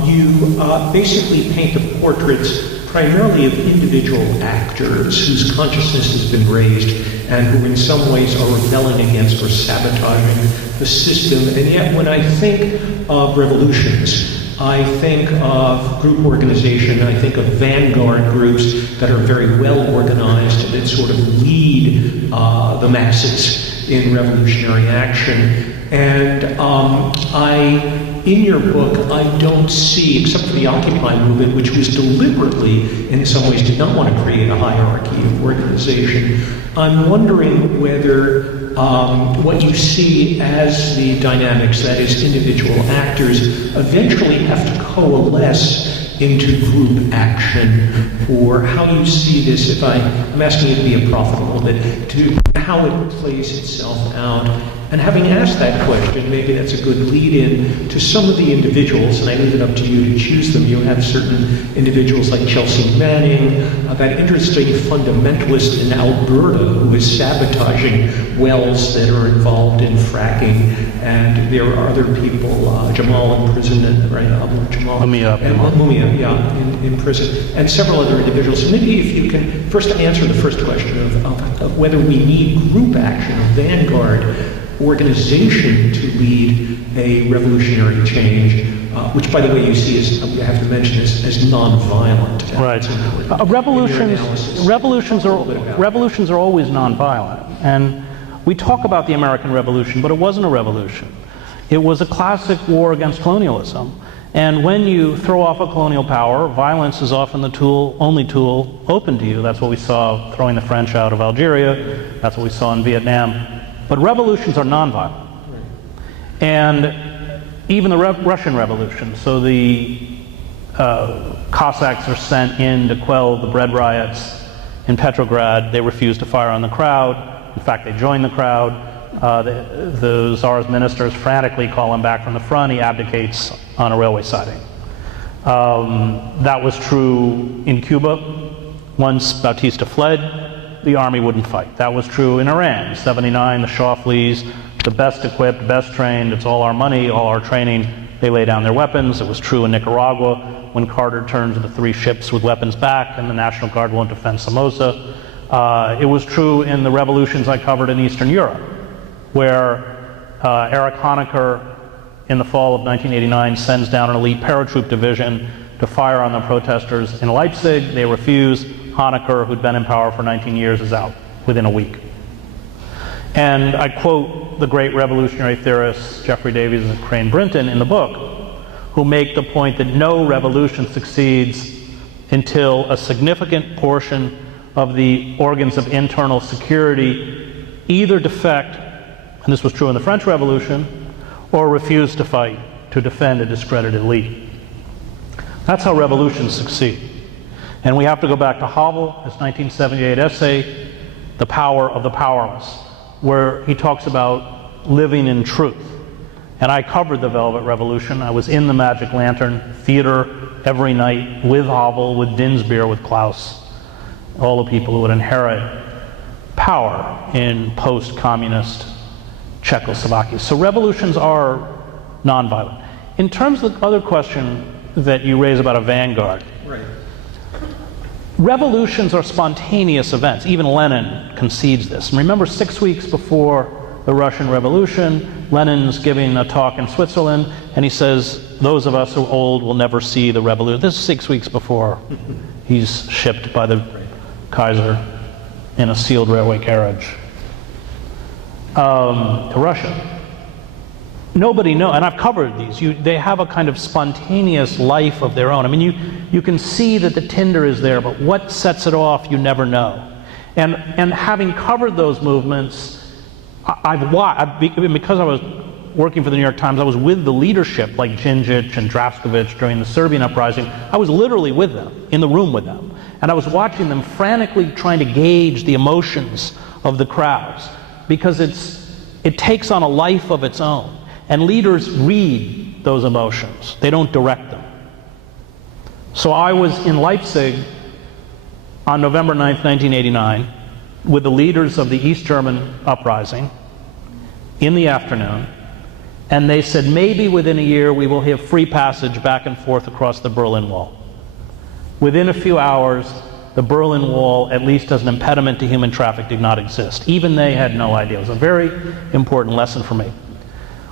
you basically paint the portraits primarily of individual actors whose consciousness has been raised and who in some ways are rebelling against or sabotaging the system. And yet when I think of revolutions, I think of group organization, I think of vanguard groups that are very well organized, that sort of lead the masses in revolutionary action. And in your book, I don't see, except for the Occupy movement, which was deliberately, in some ways, did not want to create a hierarchy of organization. I'm wondering whether what you see as the dynamics, that is, individual actors, eventually have to coalesce into group action, or how you see this, if I'm asking you to be a prophet a little bit, to how it plays itself out. And having asked that question, maybe that's a good lead-in to some of the individuals, and I leave it up to you to choose them. You have certain individuals like Chelsea Manning, that interesting fundamentalist in Alberta who is sabotaging wells that are involved in fracking, and there are other people, Jamal in prison, right? Mumia, in prison, and several other individuals. So maybe if you can first answer the first question of whether we need group action, a vanguard organization to lead a revolutionary change, which, by the way, you see as, I have to mention, as non-violent. Right. Revolutions are always non-violent, and we talk about the American Revolution, but it wasn't a revolution. It was a classic war against colonialism. And when you throw off a colonial power, violence is often the only tool open to you. That's what we saw throwing the French out of Algeria. That's what we saw in Vietnam. But revolutions are nonviolent. And even the Russian Revolution, so the Cossacks are sent in to quell the bread riots in Petrograd. They refused to fire on the crowd. In fact, they joined the crowd. The Tsar's ministers frantically call him back from the front. He abdicates on a railway siding. That was true in Cuba. Once Bautista fled, the army wouldn't fight. That was true in Iran. 79, the Shah flees, the best equipped, best trained, it's all our money, all our training. They lay down their weapons. It was true in Nicaragua when Carter turned to the 3 ships with weapons back and the National Guard won't defend Somoza. It was true in the revolutions I covered in Eastern Europe, where Erich Honecker in the fall of 1989 sends down an elite paratroop division to fire on the protesters in Leipzig. They refuse. Honecker, who'd been in power for 19 years, is out within a week. And I quote the great revolutionary theorists Jeffrey Davies and Crane Brinton in the book, who make the point that no revolution succeeds until a significant portion of the organs of internal security either defect, and this was true in the French Revolution, or refuse to fight to defend a discredited elite. That's how revolutions succeed. And we have to go back to Havel, his 1978 essay, The Power of the Powerless, where he talks about living in truth. And I covered the Velvet Revolution. I was in the Magic Lantern Theater every night with Havel, with Dinsbeer, with Klaus, all the people who would inherit power in post-communist Czechoslovakia. So revolutions are nonviolent. In terms of the other question that you raise about a vanguard, right. Revolutions are spontaneous events. Even Lenin concedes this. And remember, 6 weeks before the Russian Revolution, Lenin's giving a talk in Switzerland, and he says, those of us who are old will never see the revolution. This is 6 weeks before he's shipped by the Kaiser in a sealed railway carriage to Russia. Nobody knows, and I've covered these. They have a kind of spontaneous life of their own. I mean, you can see that the tinder is there, but what sets it off, you never know. And having covered those movements, because I was working for the New York Times, I was with the leadership like Djindjic and Draskovic during the Serbian uprising. I was literally with them, in the room with them. And I was watching them frantically trying to gauge the emotions of the crowds, because it's it takes on a life of its own. And leaders read those emotions. They don't direct them. So I was in Leipzig on November 9th, 1989, with the leaders of the East German uprising in the afternoon, and they said maybe within a year we will have free passage back and forth across the Berlin Wall. Within a few hours, the Berlin Wall, at least as an impediment to human traffic, did not exist. Even they had no idea. It was a very important lesson for me.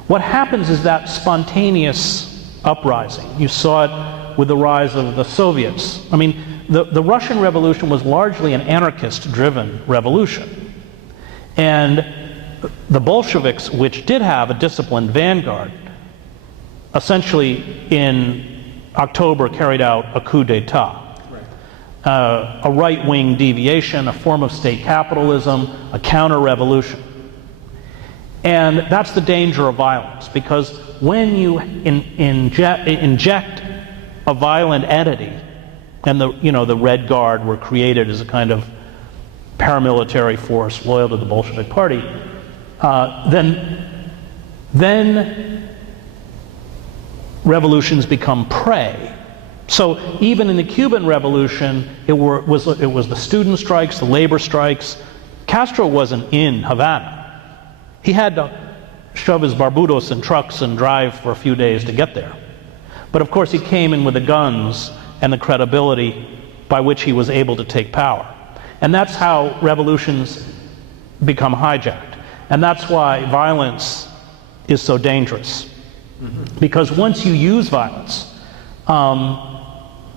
What happens is that spontaneous uprising. You saw it with the rise of the Soviets. I mean, the Russian Revolution was largely an anarchist-driven revolution. And the Bolsheviks, which did have a disciplined vanguard, essentially in October carried out a coup d'etat. A right-wing deviation, a form of state capitalism, a counter-revolution. And that's the danger of violence, because when you inject a violent entity, and the Red Guard were created as a kind of paramilitary force loyal to the Bolshevik Party, then revolutions become prey. So even in the Cuban Revolution, it was the student strikes, the labor strikes. Castro wasn't in Havana. He had to shove his barbudos in trucks and drive for a few days to get there. But of course he came in with the guns and the credibility by which he was able to take power. And that's how revolutions become hijacked. And that's why violence is so dangerous. Because once you use violence,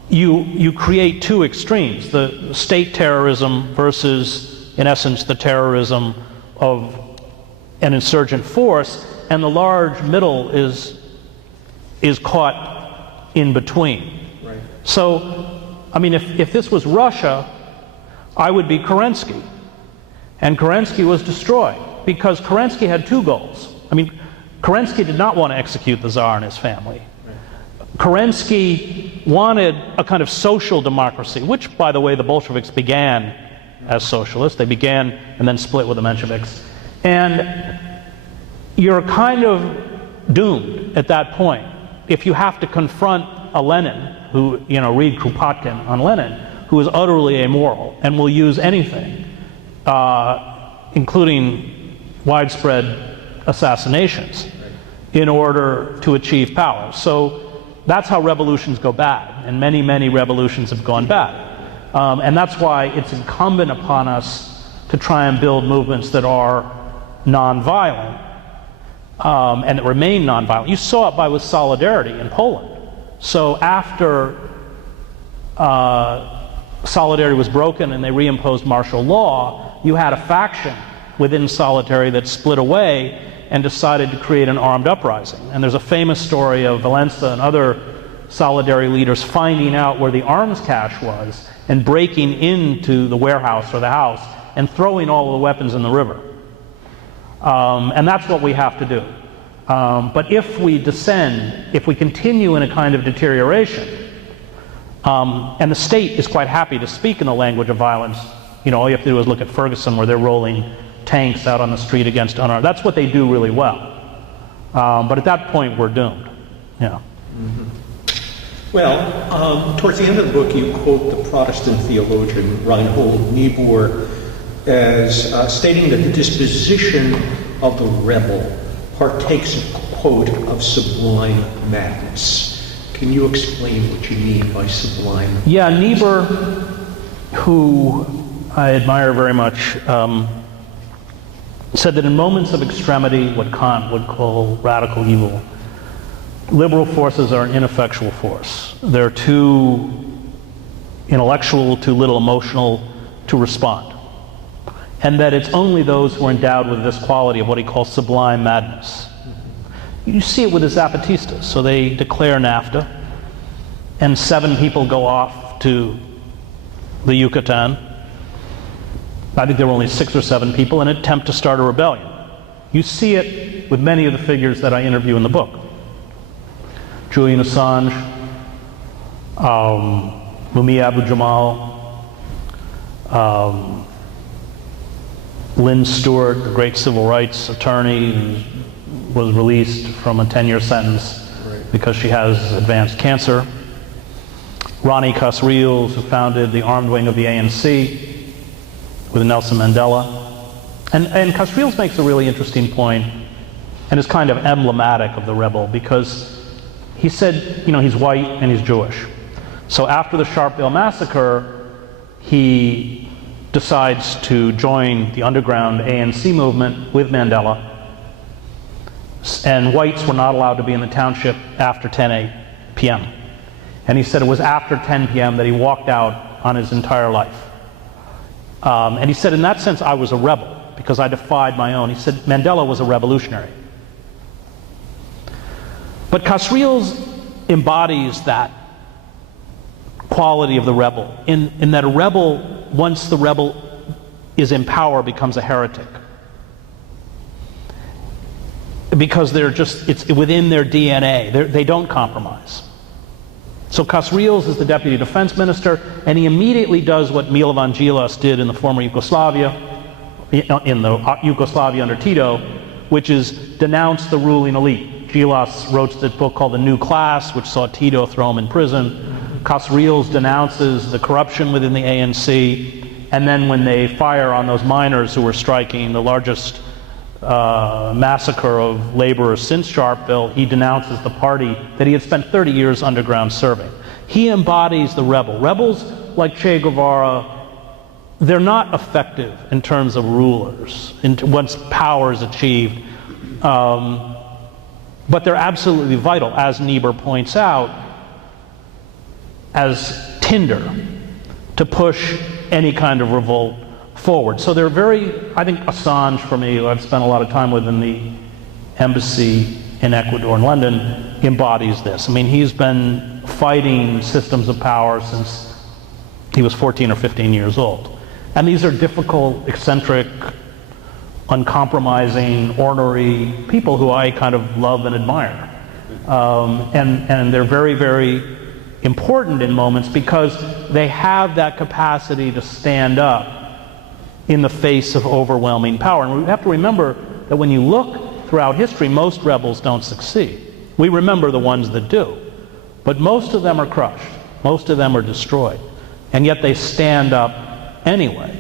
you create two extremes, the state terrorism versus, in essence, the terrorism of an insurgent force, and the large middle is caught in between. Right. So, I mean, if this was Russia, I would be Kerensky. And Kerensky was destroyed, because Kerensky had two goals. I mean, Kerensky did not want to execute the Tsar and his family. Kerensky wanted a kind of social democracy, which, by the way, the Bolsheviks began as socialists. They began and then split with the Mensheviks. And you're kind of doomed at that point. If you have to confront a Lenin, who, read Kropotkin on Lenin, who is utterly amoral and will use anything, including widespread assassinations, in order to achieve power. So that's how revolutions go bad, and many, many revolutions have gone bad. And that's why it's incumbent upon us to try and build movements that are nonviolent, and that remain nonviolent. You saw it with Solidarity in Poland. So after Solidarity was broken and they reimposed martial law, you had a faction within Solidarity that split away and decided to create an armed uprising. And there's a famous story of Valensa and other Solidarity leaders finding out where the arms cache was and breaking into the warehouse or the house and throwing all of the weapons in the river. And that's what we have to do. But if we descend, if we continue in a kind of deterioration, and the state is quite happy to speak in the language of violence, all you have to do is look at Ferguson, where they're rolling tanks out on the street against unarmed. That's what they do really well. But at that point, we're doomed. Yeah. Mm-hmm. Well, towards the end of the book, you quote the Protestant theologian Reinhold Niebuhr as stating that the disposition of the rebel partakes, quote, of sublime madness. Can you explain what you mean by sublime? Yeah, Niebuhr, who I admire very much, said that in moments of extremity, what Kant would call radical evil, liberal forces are an ineffectual force. They're too intellectual, too little emotional to respond. And that it's only those who are endowed with this quality of what he calls sublime madness. You see it with the Zapatistas. So they declare NAFTA, and 7 people go off to the Yucatan. I think there were only 6 or 7 people, and attempt to start a rebellion. You see it with many of the figures that I interview in the book. Julian Assange, Mumia Abu-Jamal, Lynn Stewart, a great civil rights attorney, was released from a 10-year sentence because she has advanced cancer. Ronnie Casriles, who founded the armed wing of the ANC with Nelson Mandela. And Casriles makes a really interesting point, and is kind of emblematic of the rebel, because he said, he's white and he's Jewish. So after the Sharpeville massacre, he decides to join the underground ANC movement with Mandela. And whites were not allowed to be in the township after 10 p.m. And he said it was after 10 p.m. that he walked out on his entire life. And he said, in that sense, I was a rebel, because I defied my own. He said Mandela was a revolutionary. But Casriles embodies that quality of the rebel, in that a rebel, once the rebel is in power, becomes a heretic. Because it's within their DNA. They don't compromise. So Casriles is the deputy defense minister, and he immediately does what Milovan did in the former Yugoslavia, in the Yugoslavia under Tito, which is denounce the ruling elite. Gilas wrote this book called The New Class, which saw Tito throw him in prison. Casriles denounces the corruption within the ANC, and then when they fire on those miners who were striking, the largest massacre of laborers since Sharpeville, he denounces the party that he had spent 30 years underground serving. He embodies the rebel. Rebels like Che Guevara, they're not effective in terms of rulers, once power is achieved. But they're absolutely vital, as Niebuhr points out, as tinder to push any kind of revolt forward. So they're I think Assange, for me, who I've spent a lot of time with in the embassy in Ecuador and London, embodies this. I mean, he's been fighting systems of power since he was 14 or 15 years old. And these are difficult, eccentric, uncompromising, ornery people who I kind of love and admire. And they're very, very important in moments because they have that capacity to stand up in the face of overwhelming power. And we have to remember that when you look throughout history, most rebels don't succeed. We remember the ones that do. But most of them are crushed. Most of them are destroyed. And yet they stand up anyway.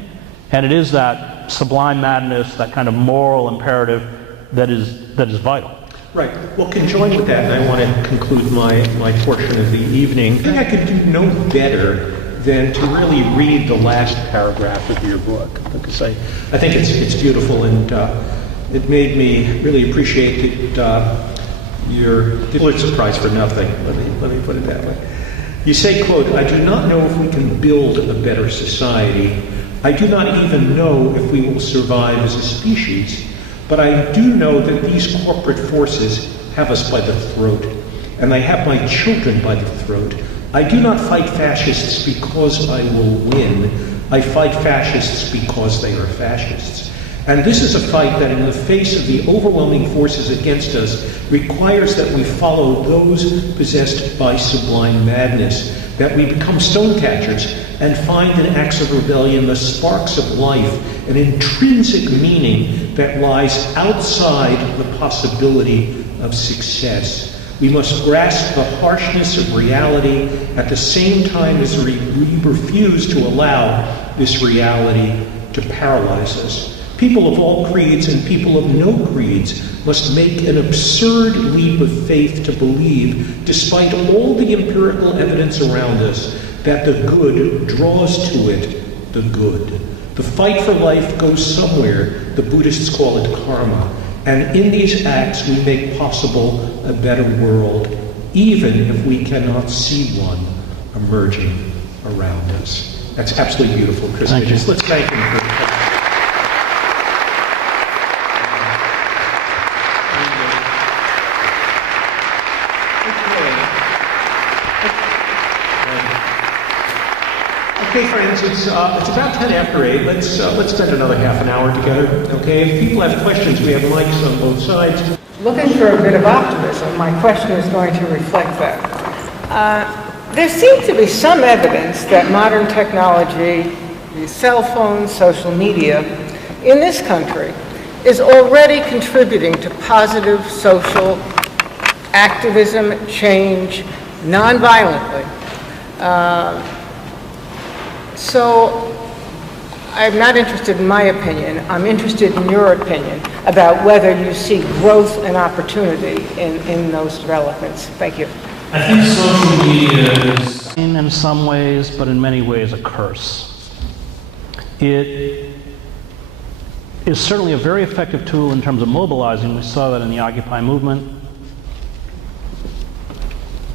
And it is that sublime madness, that kind of moral imperative that is vital. Right. Well, conjoined with that, and I want to conclude my portion of the evening, I think I could do no better than to really read the last paragraph of your book, because I think it's beautiful, and it made me really appreciate that your Pulitzer Prize for nothing. Let me put it that way. You say, quote, "I do not know if we can build a better society. I do not even know if we will survive as a species. But I do know that these corporate forces have us by the throat, and they have my children by the throat. I do not fight fascists because I will win. I fight fascists because they are fascists. And this is a fight that, in the face of the overwhelming forces against us, requires that we follow those possessed by sublime madness, that we become stonecatchers and find in acts of rebellion the sparks of life, an intrinsic meaning that lies outside the possibility of success. We must grasp the harshness of reality at the same time as we refuse to allow this reality to paralyze us. People of all creeds and people of no creeds must make an absurd leap of faith to believe, despite all the empirical evidence around us, that the good draws to it the good. The fight for life goes somewhere. The Buddhists call it karma. And in these acts, we make possible a better world, even if we cannot see one emerging around us." That's absolutely beautiful, Chris. Hedges. Let's thank him for that. Okay, friends, it's about 10 after 8. Let's spend another half an hour together, okay? If people have questions, we have mics on both sides. Looking for a bit of optimism, my question is going to reflect that. There seems to be some evidence that modern technology, the cell phones, social media, in this country is already contributing to positive social activism, change, nonviolently. So I'm not interested in my opinion. I'm interested in your opinion about whether you see growth and opportunity in those developments. Thank you. I think social media is in some ways, but in many ways, a curse. It is certainly a very effective tool in terms of mobilizing. We saw that in the Occupy movement.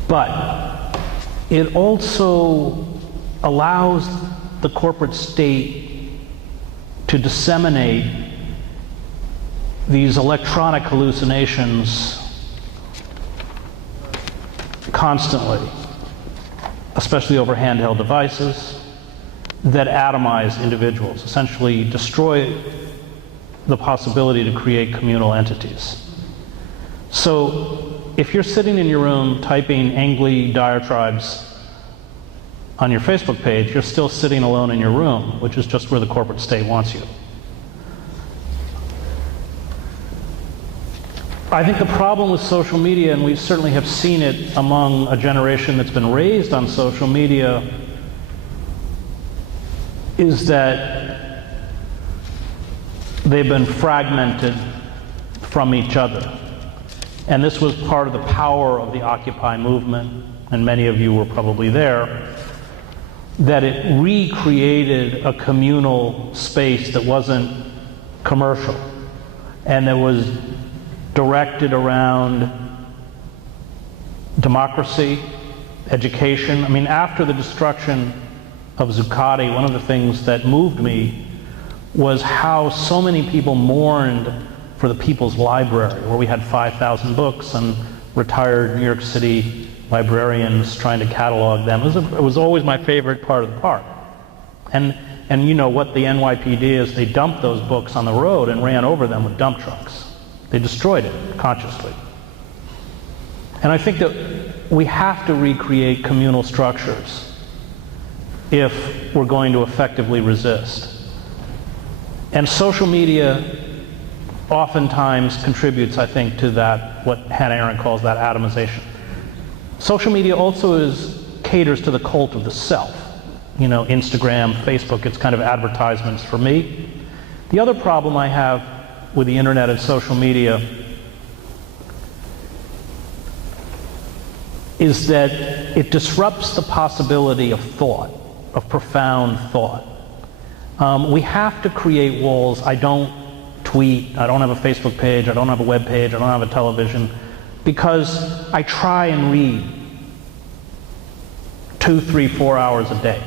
But it also allows the corporate state to disseminate these electronic hallucinations constantly, especially over handheld devices, that atomize individuals, essentially destroy the possibility to create communal entities. So if you're sitting in your room typing angry diatribes on your Facebook page, you're still sitting alone in your room, which is just where the corporate state wants you. I think the problem with social media, and we certainly have seen it among a generation that's been raised on social media, is that they've been fragmented from each other. And this was part of the power of the Occupy movement, and many of you were probably there, that it recreated a communal space that wasn't commercial and that was directed around democracy, education. I mean, after the destruction of Zuccotti, one of the things that moved me was how so many people mourned for the People's Library, where we had 5,000 books and retired New York City librarians trying to catalog them. It was always my favorite part of the park. And you know what the NYPD is, they dumped those books on the road and ran over them with dump trucks. They destroyed it consciously. And I think that we have to recreate communal structures if we're going to effectively resist. And social media oftentimes contributes, I think, to that, what Hannah Arendt calls that atomization. Social media also caters to the cult of the self. You know, Instagram, Facebook, it's kind of advertisements for me. The other problem I have with the internet and social media is that it disrupts the possibility of thought, of profound thought. We have to create walls. I don't tweet, I don't have a Facebook page, I don't have a web page, I don't have a television, because I try and read 2, 3, 4 hours a day.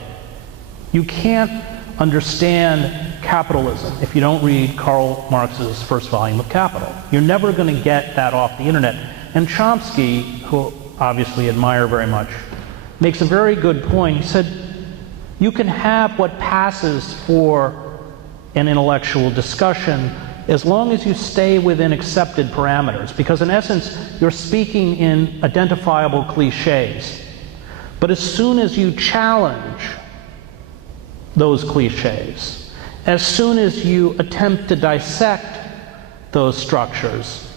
You can't understand capitalism if you don't read Karl Marx's first volume of Capital. You're never going to get that off the internet. And Chomsky, who obviously admire very much, makes a very good point. He said, you can have what passes for an intellectual discussion as long as you stay within accepted parameters, because in essence, you're speaking in identifiable cliches. But as soon as you challenge those cliches, as soon as you attempt to dissect those structures,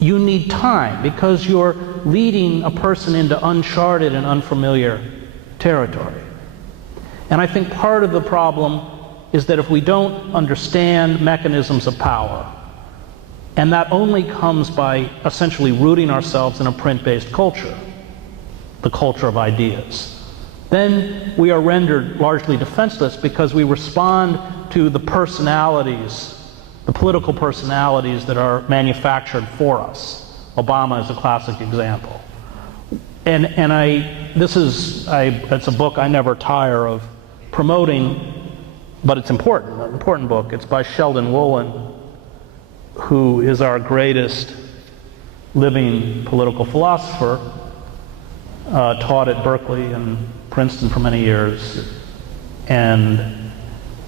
you need time, because you're leading a person into uncharted and unfamiliar territory. And I think part of the problem is that if we don't understand mechanisms of power, and that only comes by essentially rooting ourselves in a print-based culture, the culture of ideas, then we are rendered largely defenseless because we respond to the personalities, the political personalities that are manufactured for us. Obama is a classic example. And it's a book I never tire of promoting, but it's important, an important book. It's by Sheldon Wolin, who is our greatest living political philosopher, taught at Berkeley and Princeton for many years, and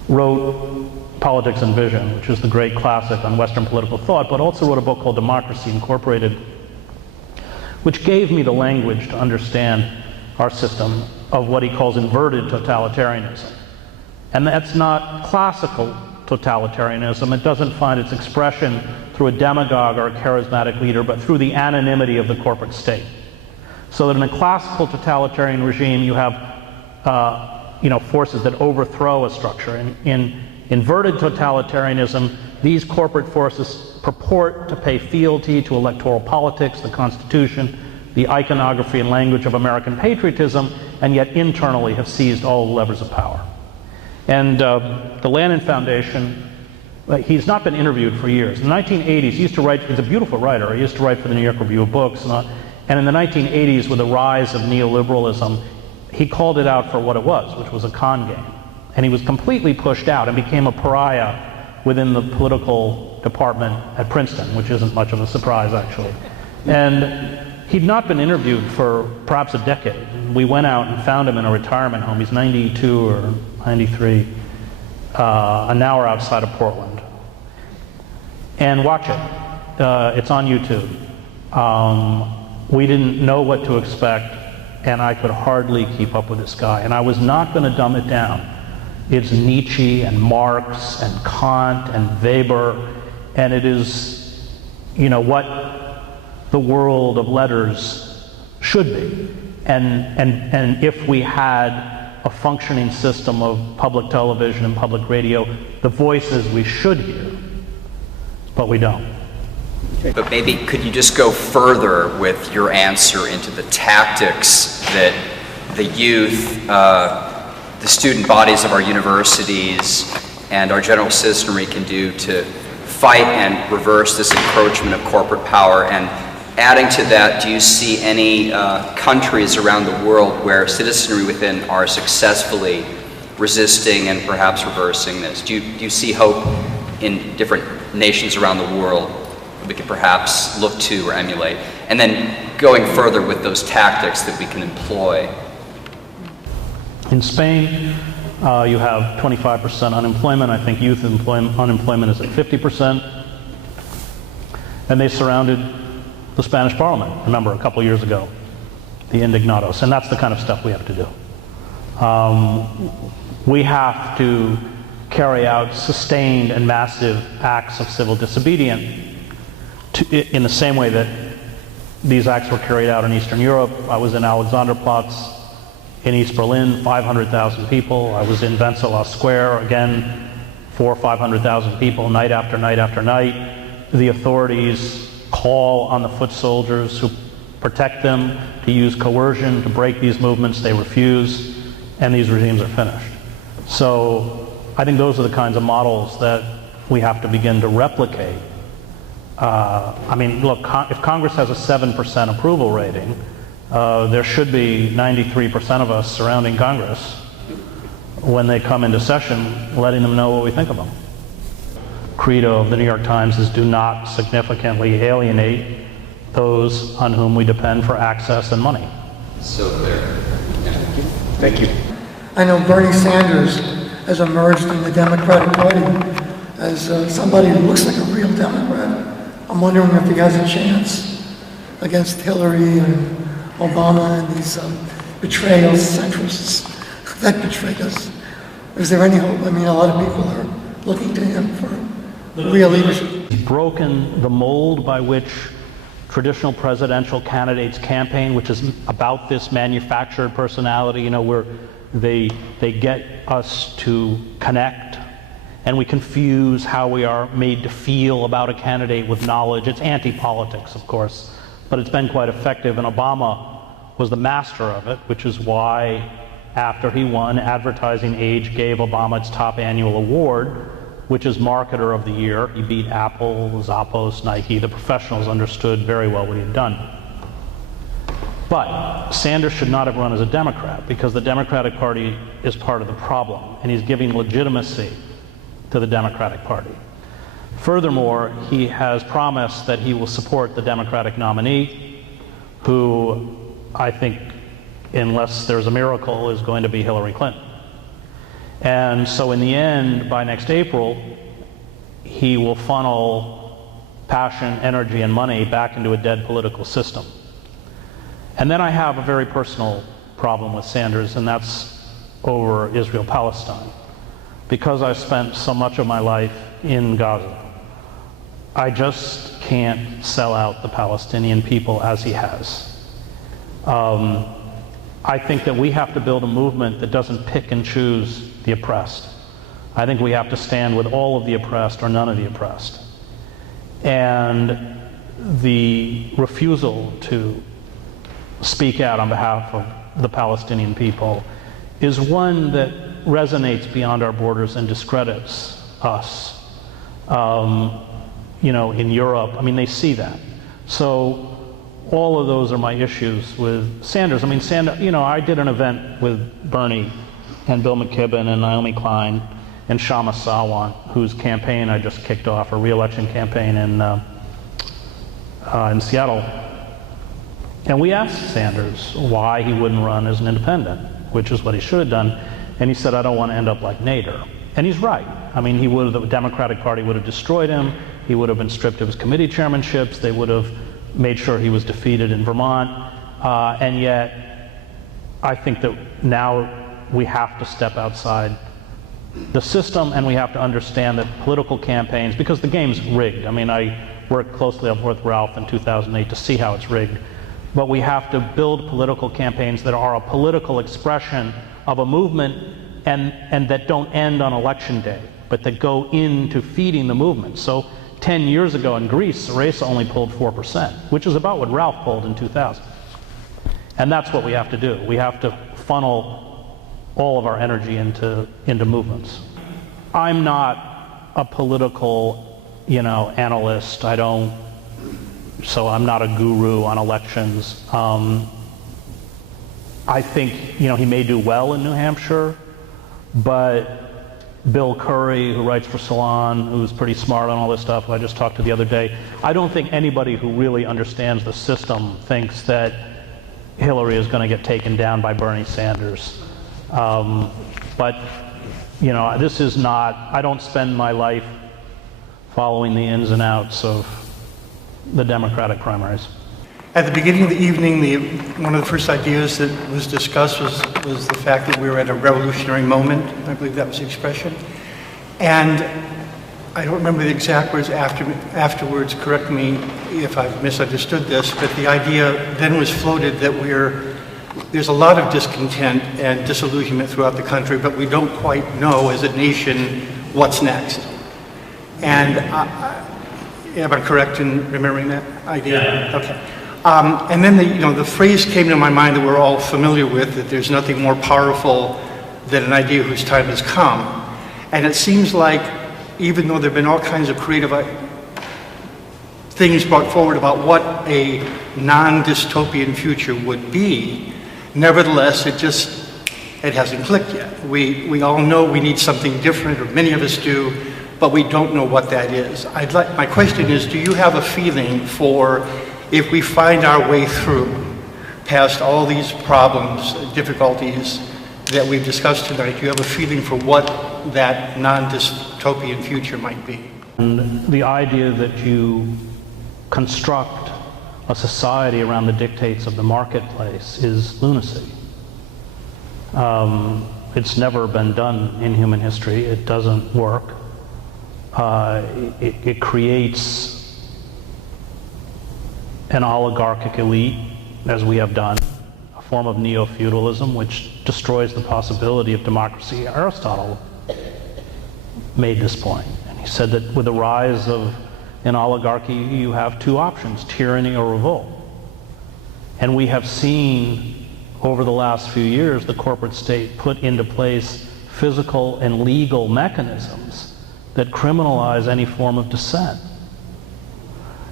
wrote Politics and Vision, which is the great classic on Western political thought, but also wrote a book called Democracy Incorporated, which gave me the language to understand our system of what he calls inverted totalitarianism. And that's not classical totalitarianism. It doesn't find its expression through a demagogue or a charismatic leader, but through the anonymity of the corporate state. So that in a classical totalitarian regime, you have forces that overthrow a structure. In inverted totalitarianism, these corporate forces purport to pay fealty to electoral politics, the Constitution, the iconography and language of American patriotism, and yet internally have seized all the levers of power. And the Lannan Foundation, he's not been interviewed for years. In the 1980s, he used to write, he's a beautiful writer, he used to write for the New York Review of Books, and in the 1980s, with the rise of neoliberalism, he called it out for what it was, which was a con game. And he was completely pushed out and became a pariah within the political department at Princeton, which isn't much of a surprise, actually. And he'd not been interviewed for perhaps a decade. We went out and found him in a retirement home. He's 92 or 93, an hour outside of Portland. And watch it. It's on YouTube. We didn't know what to expect, and I could hardly keep up with this guy. And I was not going to dumb it down. It's Nietzsche and Marx and Kant and Weber, and it is, what the world of letters should be. And if we had a functioning system of public television and public radio, the voices we should hear, but we don't. But maybe could you just go further with your answer into the tactics that the youth, the student bodies of our universities, and our general citizenry can do to fight and reverse this encroachment of corporate power? And adding to that, do you see any countries around the world where citizenry within are successfully resisting and perhaps reversing this? Do you see hope in different nations around the world that we could perhaps look to or emulate? And then going further with those tactics that we can employ. In Spain, you have 25% unemployment. I think youth unemployment is at 50%. And they surrounded the Spanish Parliament, remember, a couple of years ago, the Indignados. And that's the kind of stuff we have to do. We have to carry out sustained and massive acts of civil disobedience in the same way that these acts were carried out in Eastern Europe. I was in Alexanderplatz in East Berlin, 500,000 people. I was in Wenceslas Square, again, 400,000 or 500,000 people, night after night after night. The authorities call on the foot soldiers who protect them to use coercion to break these movements. They refuse, and these regimes are finished. So I think those are the kinds of models that we have to begin to replicate. Look, if Congress has a 7% approval rating, there should be 93% of us surrounding Congress when they come into session, letting them know what we think of them. Credo of the New York Times is do not significantly alienate those on whom we depend for access and money. So clear. Thank you. I know Bernie Sanders has emerged in the Democratic Party as somebody who looks like a real Democrat. I'm wondering if he has a chance against Hillary and Obama and these betrayal centrists that betrayed us. Is there any hope? I mean, a lot of people are looking to him for real leadership. He's broken the mold by which traditional presidential candidates campaign, which is about this manufactured personality, where they get us to connect, and we confuse how we are made to feel about a candidate with knowledge. It's anti-politics, of course, but it's been quite effective, and Obama was the master of it, which is why after he won, Advertising Age gave Obama its top annual award, which is Marketer of the Year. He beat Apple, Zappos, Nike. The professionals understood very well what he had done. But Sanders should not have run as a Democrat, because the Democratic Party is part of the problem, and he's giving legitimacy to the Democratic Party. Furthermore, he has promised that he will support the Democratic nominee, who I think, unless there's a miracle, is going to be Hillary Clinton. And so in the end, by next April, he will funnel passion, energy, and money back into a dead political system. And then I have a very personal problem with Sanders, and that's over Israel-Palestine. because I spent so much of my life in Gaza, I just can't sell out the Palestinian people as he has. I think that we have to build a movement that doesn't pick and choose the oppressed. I think we have to stand with all of the oppressed or none of the oppressed. And the refusal to speak out on behalf of the Palestinian people is one that resonates beyond our borders and discredits us. In Europe, I mean, they see that. So all of those are my issues with Sanders. I mean, I did an event with Bernie and Bill McKibben and Naomi Klein and Shama Sawant, whose campaign I just kicked off, a re-election campaign in Seattle. And we asked Sanders why he wouldn't run as an independent, which is what he should have done. And he said, I don't want to end up like Nader. And he's right. I mean, the Democratic Party would have destroyed him. He would have been stripped of his committee chairmanships. They would have made sure he was defeated in Vermont. And yet, I think that now we have to step outside the system, and we have to understand that political campaigns, because the game's rigged. I mean, I worked closely with Ralph in 2008 to see how it's rigged. But we have to build political campaigns that are a political expression of a movement and that don't end on election day, but that go into feeding the movement. So 10 years ago in Greece, Syriza only pulled 4%, which is about what Ralph pulled in 2000. And that's what we have to do. We have to funnel all of our energy into movements. I'm not a political, analyst. So I'm not a guru on elections. I think, he may do well in New Hampshire, but Bill Curry, who writes for Salon, who's pretty smart on all this stuff, who I just talked to the other day, I don't think anybody who really understands the system thinks that Hillary is going to get taken down by Bernie Sanders. But, this is not, I don't spend my life following the ins and outs of the Democratic primaries. At the beginning of the evening, one of the first ideas that was discussed was the fact that we were at a revolutionary moment. I believe that was the expression. And I don't remember the exact words afterwards, correct me if I've misunderstood this, but the idea then was floated that there's a lot of discontent and disillusionment throughout the country, but we don't quite know as a nation what's next. And am I correct in remembering that idea? Yeah. Okay. And then the phrase came to my mind that we're all familiar with, that there's nothing more powerful than an idea whose time has come. And it seems like, even though there have been all kinds of creative things brought forward about what a non-dystopian future would be, nevertheless, it hasn't clicked yet. We all know we need something different, or many of us do, but we don't know what that is. My question is, do you have a feeling for, if we find our way through past all these problems, difficulties that we've discussed tonight, do you have a feeling for what that non-dystopian future might be? And the idea that you construct a society around the dictates of the marketplace is lunacy. It's never been done in human history. It doesn't work. It creates an oligarchic elite, as we have done, a form of neo-feudalism which destroys the possibility of democracy. Aristotle made this point, and he said that with the rise of an oligarchy, you have two options, tyranny or revolt. And we have seen over the last few years the corporate state put into place physical and legal mechanisms that criminalize any form of dissent.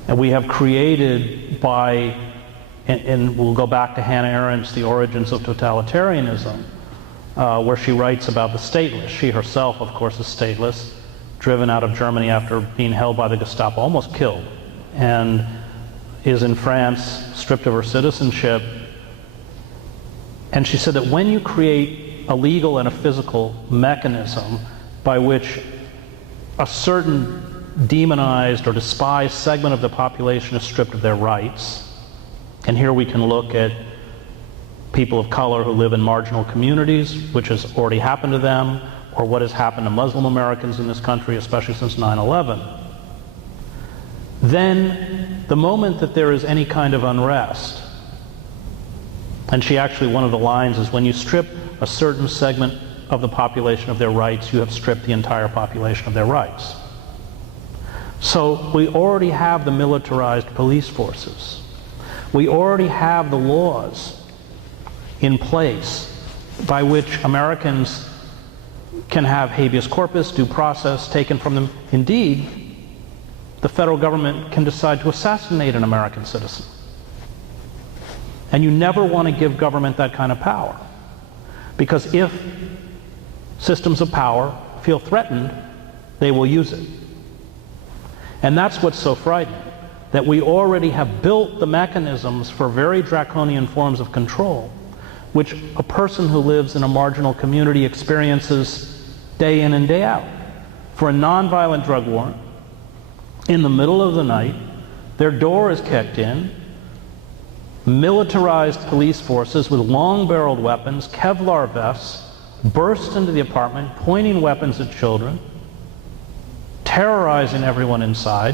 And we have created and we'll go back to Hannah Arendt's The Origins of Totalitarianism, where she writes about the stateless. She herself, of course, is stateless, driven out of Germany after being held by the Gestapo, almost killed, and is in France, stripped of her citizenship. And she said that when you create a legal and a physical mechanism by which a certain demonized or despised segment of the population is stripped of their rights, and here we can look at people of color who live in marginal communities, which has already happened to them, or what has happened to Muslim Americans in this country, especially since 9/11, then the moment that there is any kind of unrest, and one of the lines is, when you strip a certain segment of the population of their rights, you have stripped the entire population of their rights. So we already have the militarized police forces. We already have the laws in place by which Americans can have habeas corpus, due process taken from them. Indeed, the federal government can decide to assassinate an American citizen. And you never want to give government that kind of power. Because if systems of power feel threatened, they will use it. And that's what's so frightening, that we already have built the mechanisms for very draconian forms of control, which a person who lives in a marginal community experiences day in and day out. For a nonviolent drug warrant, in the middle of the night, their door is kicked in, militarized police forces with long-barreled weapons, Kevlar vests, burst into the apartment, pointing weapons at children, terrorizing everyone inside,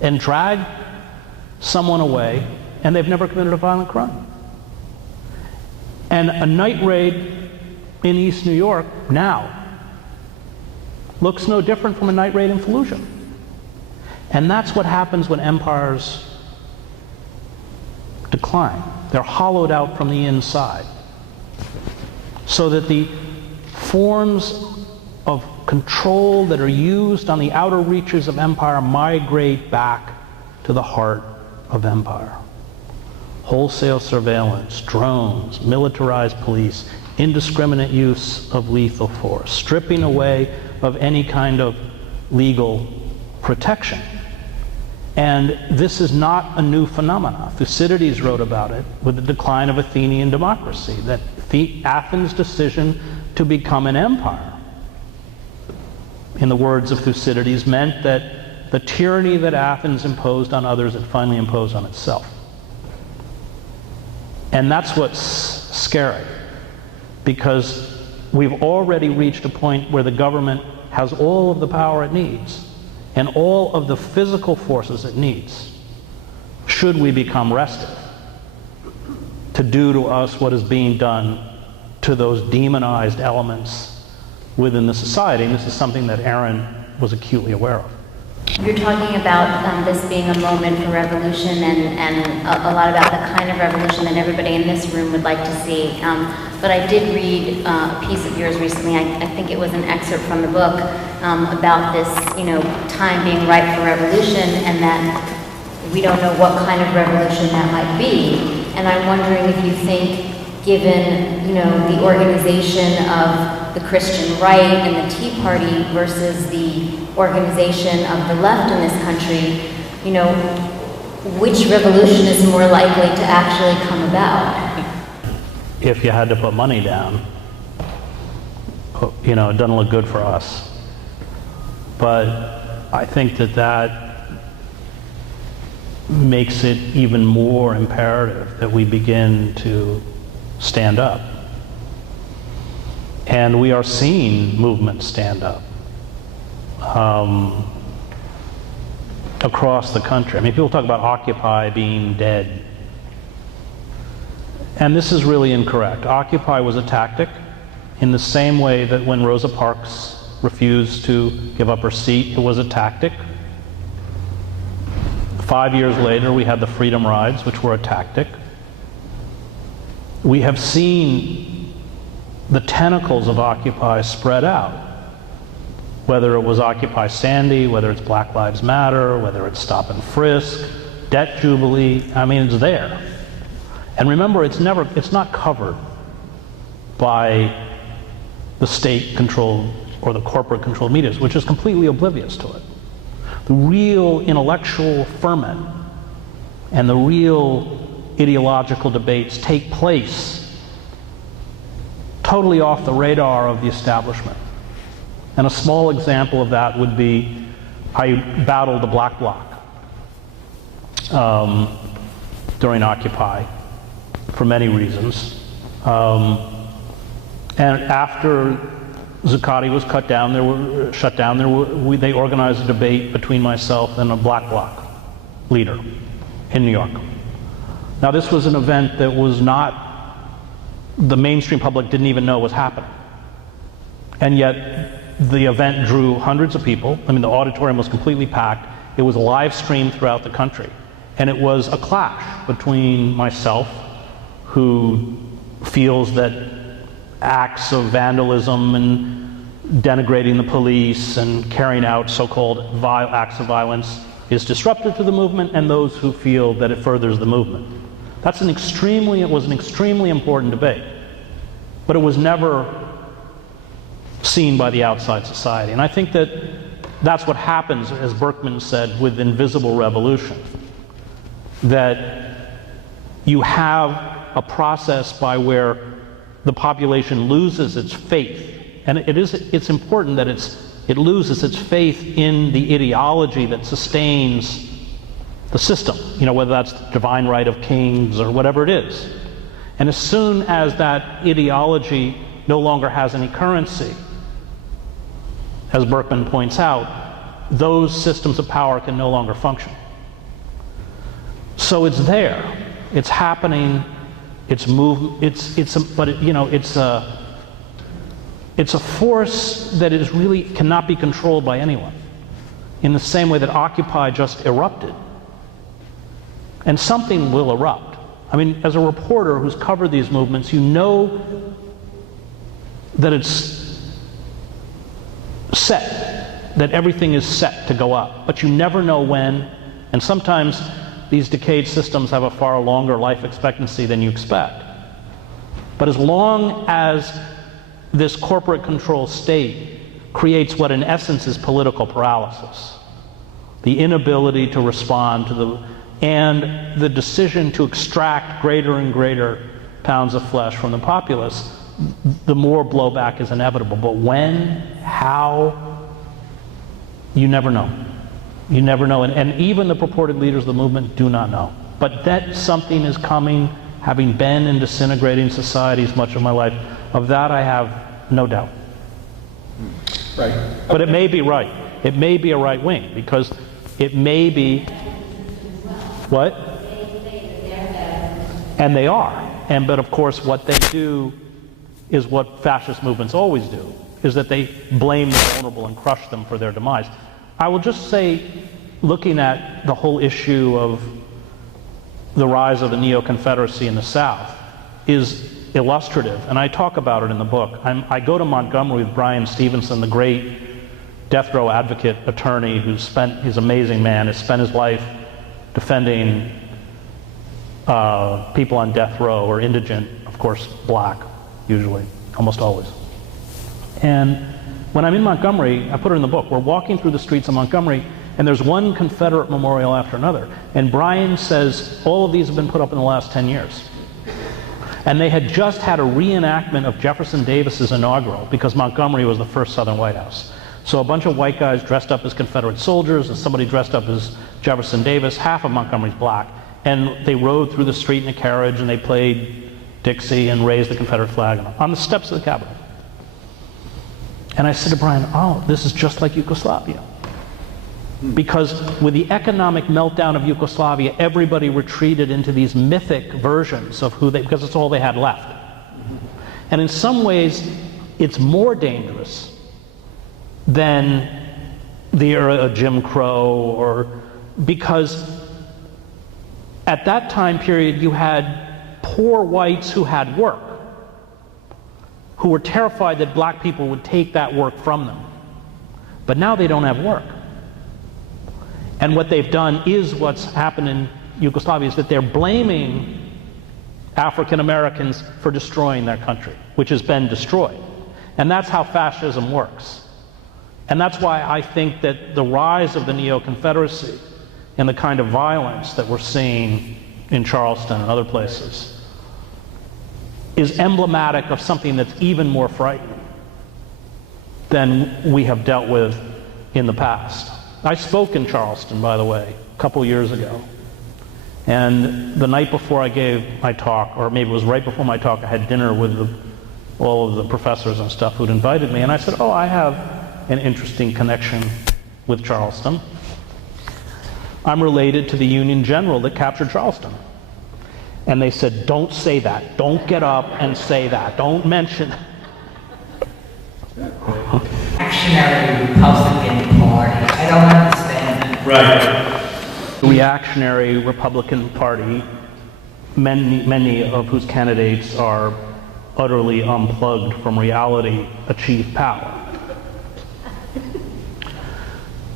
and drag someone away, and they've never committed a violent crime. And a night raid in East New York now looks no different from a night raid in Fallujah. And that's what happens when empires decline. They're hollowed out from the inside, so that the forms of control that are used on the outer reaches of empire migrate back to the heart of empire. Wholesale surveillance, drones, militarized police, indiscriminate use of lethal force, stripping away of any kind of legal protection. And this is not a new phenomenon. Thucydides wrote about it with the decline of Athenian democracy, that Athens' decision to become an empire, in the words of Thucydides, meant that the tyranny that Athens imposed on others, it finally imposed on itself. And that's what's scary, because we've already reached a point where the government has all of the power it needs and all of the physical forces it needs, should we become restive, to do to us what is being done to those demonized elements within the society. And this is something that Aaron was acutely aware of. You're talking about this being a moment for revolution, and a lot about the kind of revolution that everybody in this room would like to see. But I did read a piece of yours recently, I think it was an excerpt from the book, about this, time being ripe for revolution, and that we don't know what kind of revolution that might be. And I'm wondering if you think, given, the organization of the Christian right and the Tea Party versus the organization of the left in this country, which revolution is more likely to actually come about? If you had to put money down, it doesn't look good for us. But I think that makes it even more imperative that we begin to stand up. And we are seeing movements stand up across the country. I mean, people talk about Occupy being dead. And this is really incorrect. Occupy was a tactic in the same way that when Rosa Parks refused to give up her seat, it was a tactic. 5 years later, we had the Freedom Rides, which were a tactic. We have seen the tentacles of Occupy spread out, whether it was Occupy Sandy, whether it's Black Lives Matter, whether it's Stop and Frisk, Debt Jubilee. I mean, it's there. And remember, it's not covered by the state-controlled or the corporate-controlled media, which is completely oblivious to it. The real intellectual ferment and the real ideological debates take place totally off the radar of the establishment. And a small example of that would be, I battled the Black Bloc during Occupy for many reasons. And after Zuccotti was shut down. They organized a debate between myself and a Black Bloc leader in New York. Now, this was an event that was not, the mainstream public didn't even know was happening. And yet, the event drew hundreds of people. I mean, the auditorium was completely packed. It was live streamed throughout the country. And it was a clash between myself, who feels that acts of vandalism and denigrating the police and carrying out so-called acts of violence is disruptive to the movement, and those who feel that it furthers the movement. It was an extremely important debate, but it was never seen by the outside society. And I think that that's what happens, as Berkman said, with invisible revolution, that you have a process by where the population loses its faith. And it's important that it loses its faith in the ideology that sustains the system, whether that's the divine right of kings or whatever it is. And as soon as that ideology no longer has any currency, as Berkman points out, those systems of power can no longer function. So it's there, it's happening. It's a force that is really cannot be controlled by anyone. In the same way that Occupy just erupted, and something will erupt. I mean, as a reporter who's covered these movements, you know that it's set, that everything is set to go up, but you never know when, and sometimes these decayed systems have a far longer life expectancy than you expect. But as long as this corporate control state creates what in essence is political paralysis, the inability to respond to and the decision to extract greater and greater pounds of flesh from the populace, the more blowback is inevitable. But when, how, you never know. You never know, and even the purported leaders of the movement do not know. But that something is coming, having been in disintegrating societies much of my life, of that I have no doubt. Right. But it may be right. It may be a right wing, because it may be... What? And they are. But of course what they do is what fascist movements always do, is that they blame the vulnerable and crush them for their demise. I will just say, looking at the whole issue of the rise of the neo-Confederacy in the South is illustrative, and I talk about it in the book. I go to Montgomery with Brian Stevenson, the great death row advocate attorney he's an amazing man, has spent his life defending people on death row, or indigent, of course, black, usually, almost always. And when I'm in Montgomery, I put it in the book, we're walking through the streets of Montgomery, and there's one Confederate memorial after another. And Brian says, all of these have been put up in the last 10 years. And they had just had a reenactment of Jefferson Davis's inaugural, because Montgomery was the first Southern White House. So a bunch of white guys dressed up as Confederate soldiers, and somebody dressed up as Jefferson Davis. Half of Montgomery's black. And they rode through the street in a carriage, and they played Dixie and raised the Confederate flag on the steps of the Capitol. And I said to Brian, oh, this is just like Yugoslavia. Because with the economic meltdown of Yugoslavia, everybody retreated into these mythic versions of who they, because it's all they had left. And in some ways, it's more dangerous than the era of Jim Crow, or because at that time period, you had poor whites who had work, who were terrified that black people would take that work from them. But now they don't have work. And what they've done is what's happened in Yugoslavia, is that they're blaming African Americans for destroying their country, which has been destroyed. And that's how fascism works. And that's why I think that the rise of the neo-Confederacy and the kind of violence that we're seeing in Charleston and other places is emblematic of something that's even more frightening than we have dealt with in the past. I spoke in Charleston, by the way, a couple years ago. And the night before I gave my talk, or maybe it was right before my talk, I had dinner with the all of the professors and stuff who'd invited me, and I said, oh, I have an interesting connection with Charleston. I'm related to the Union general that captured Charleston. And they said, don't say that. Don't get up and say that. Don't mention. Reactionary Republican Party. I don't understand that. Right. The reactionary Republican Party, many of whose candidates are utterly unplugged from reality, achieve power.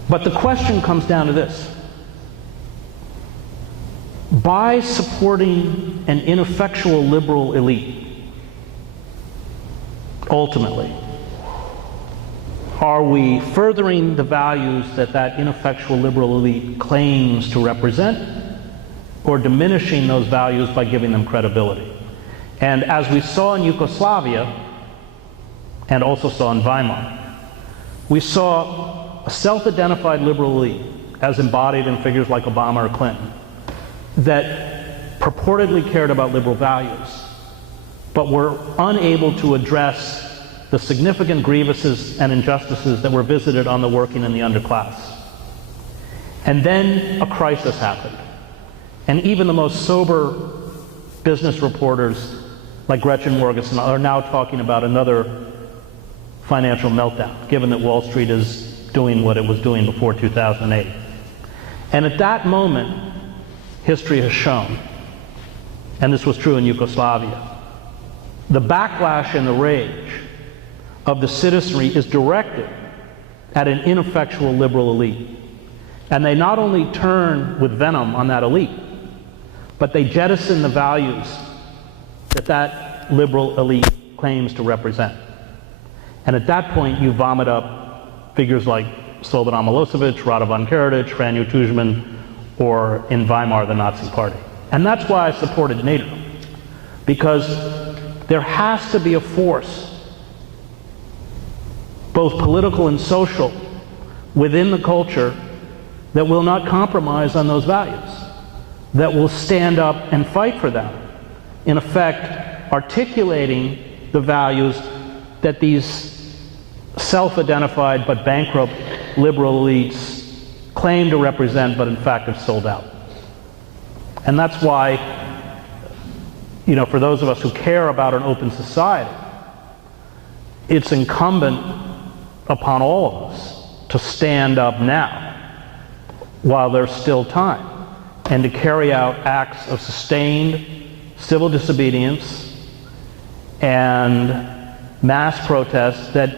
But the question comes down to this. By supporting an ineffectual liberal elite, ultimately, are we furthering the values that that ineffectual liberal elite claims to represent, or diminishing those values by giving them credibility? And as we saw in Yugoslavia, and also saw in Weimar, we saw a self-identified liberal elite, as embodied in figures like Obama or Clinton, that purportedly cared about liberal values, but were unable to address the significant grievances and injustices that were visited on the working and the underclass. And then a crisis happened. And even the most sober business reporters like Gretchen Morgenson are now talking about another financial meltdown, given that Wall Street is doing what it was doing before 2008. And at that moment, history has shown, and this was true in Yugoslavia, the backlash and the rage of the citizenry is directed at an ineffectual liberal elite. And they not only turn with venom on that elite, but they jettison the values that that liberal elite claims to represent. And at that point, you vomit up figures like Slobodan Milosevic, Radovan Karadzic, Franjo Tudjman, or in Weimar, the Nazi Party. And that's why I supported NATO. Because there has to be a force, both political and social, within the culture that will not compromise on those values, that will stand up and fight for them, in effect articulating the values that these self-identified but bankrupt liberal elites claim to represent, but in fact have sold out. And that's why, for those of us who care about an open society, it's incumbent upon all of us to stand up now, while there's still time, and to carry out acts of sustained civil disobedience and mass protest that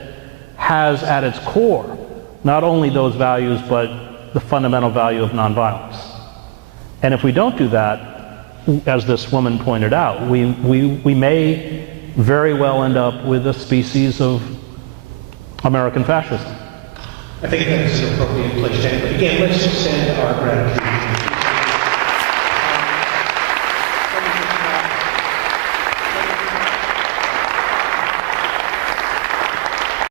has at its core not only those values, but the fundamental value of nonviolence. And if we don't do that, as this woman pointed out, we may very well end up with a species of American fascism. I think that's an appropriate place to end. But again, let's extend our gratitude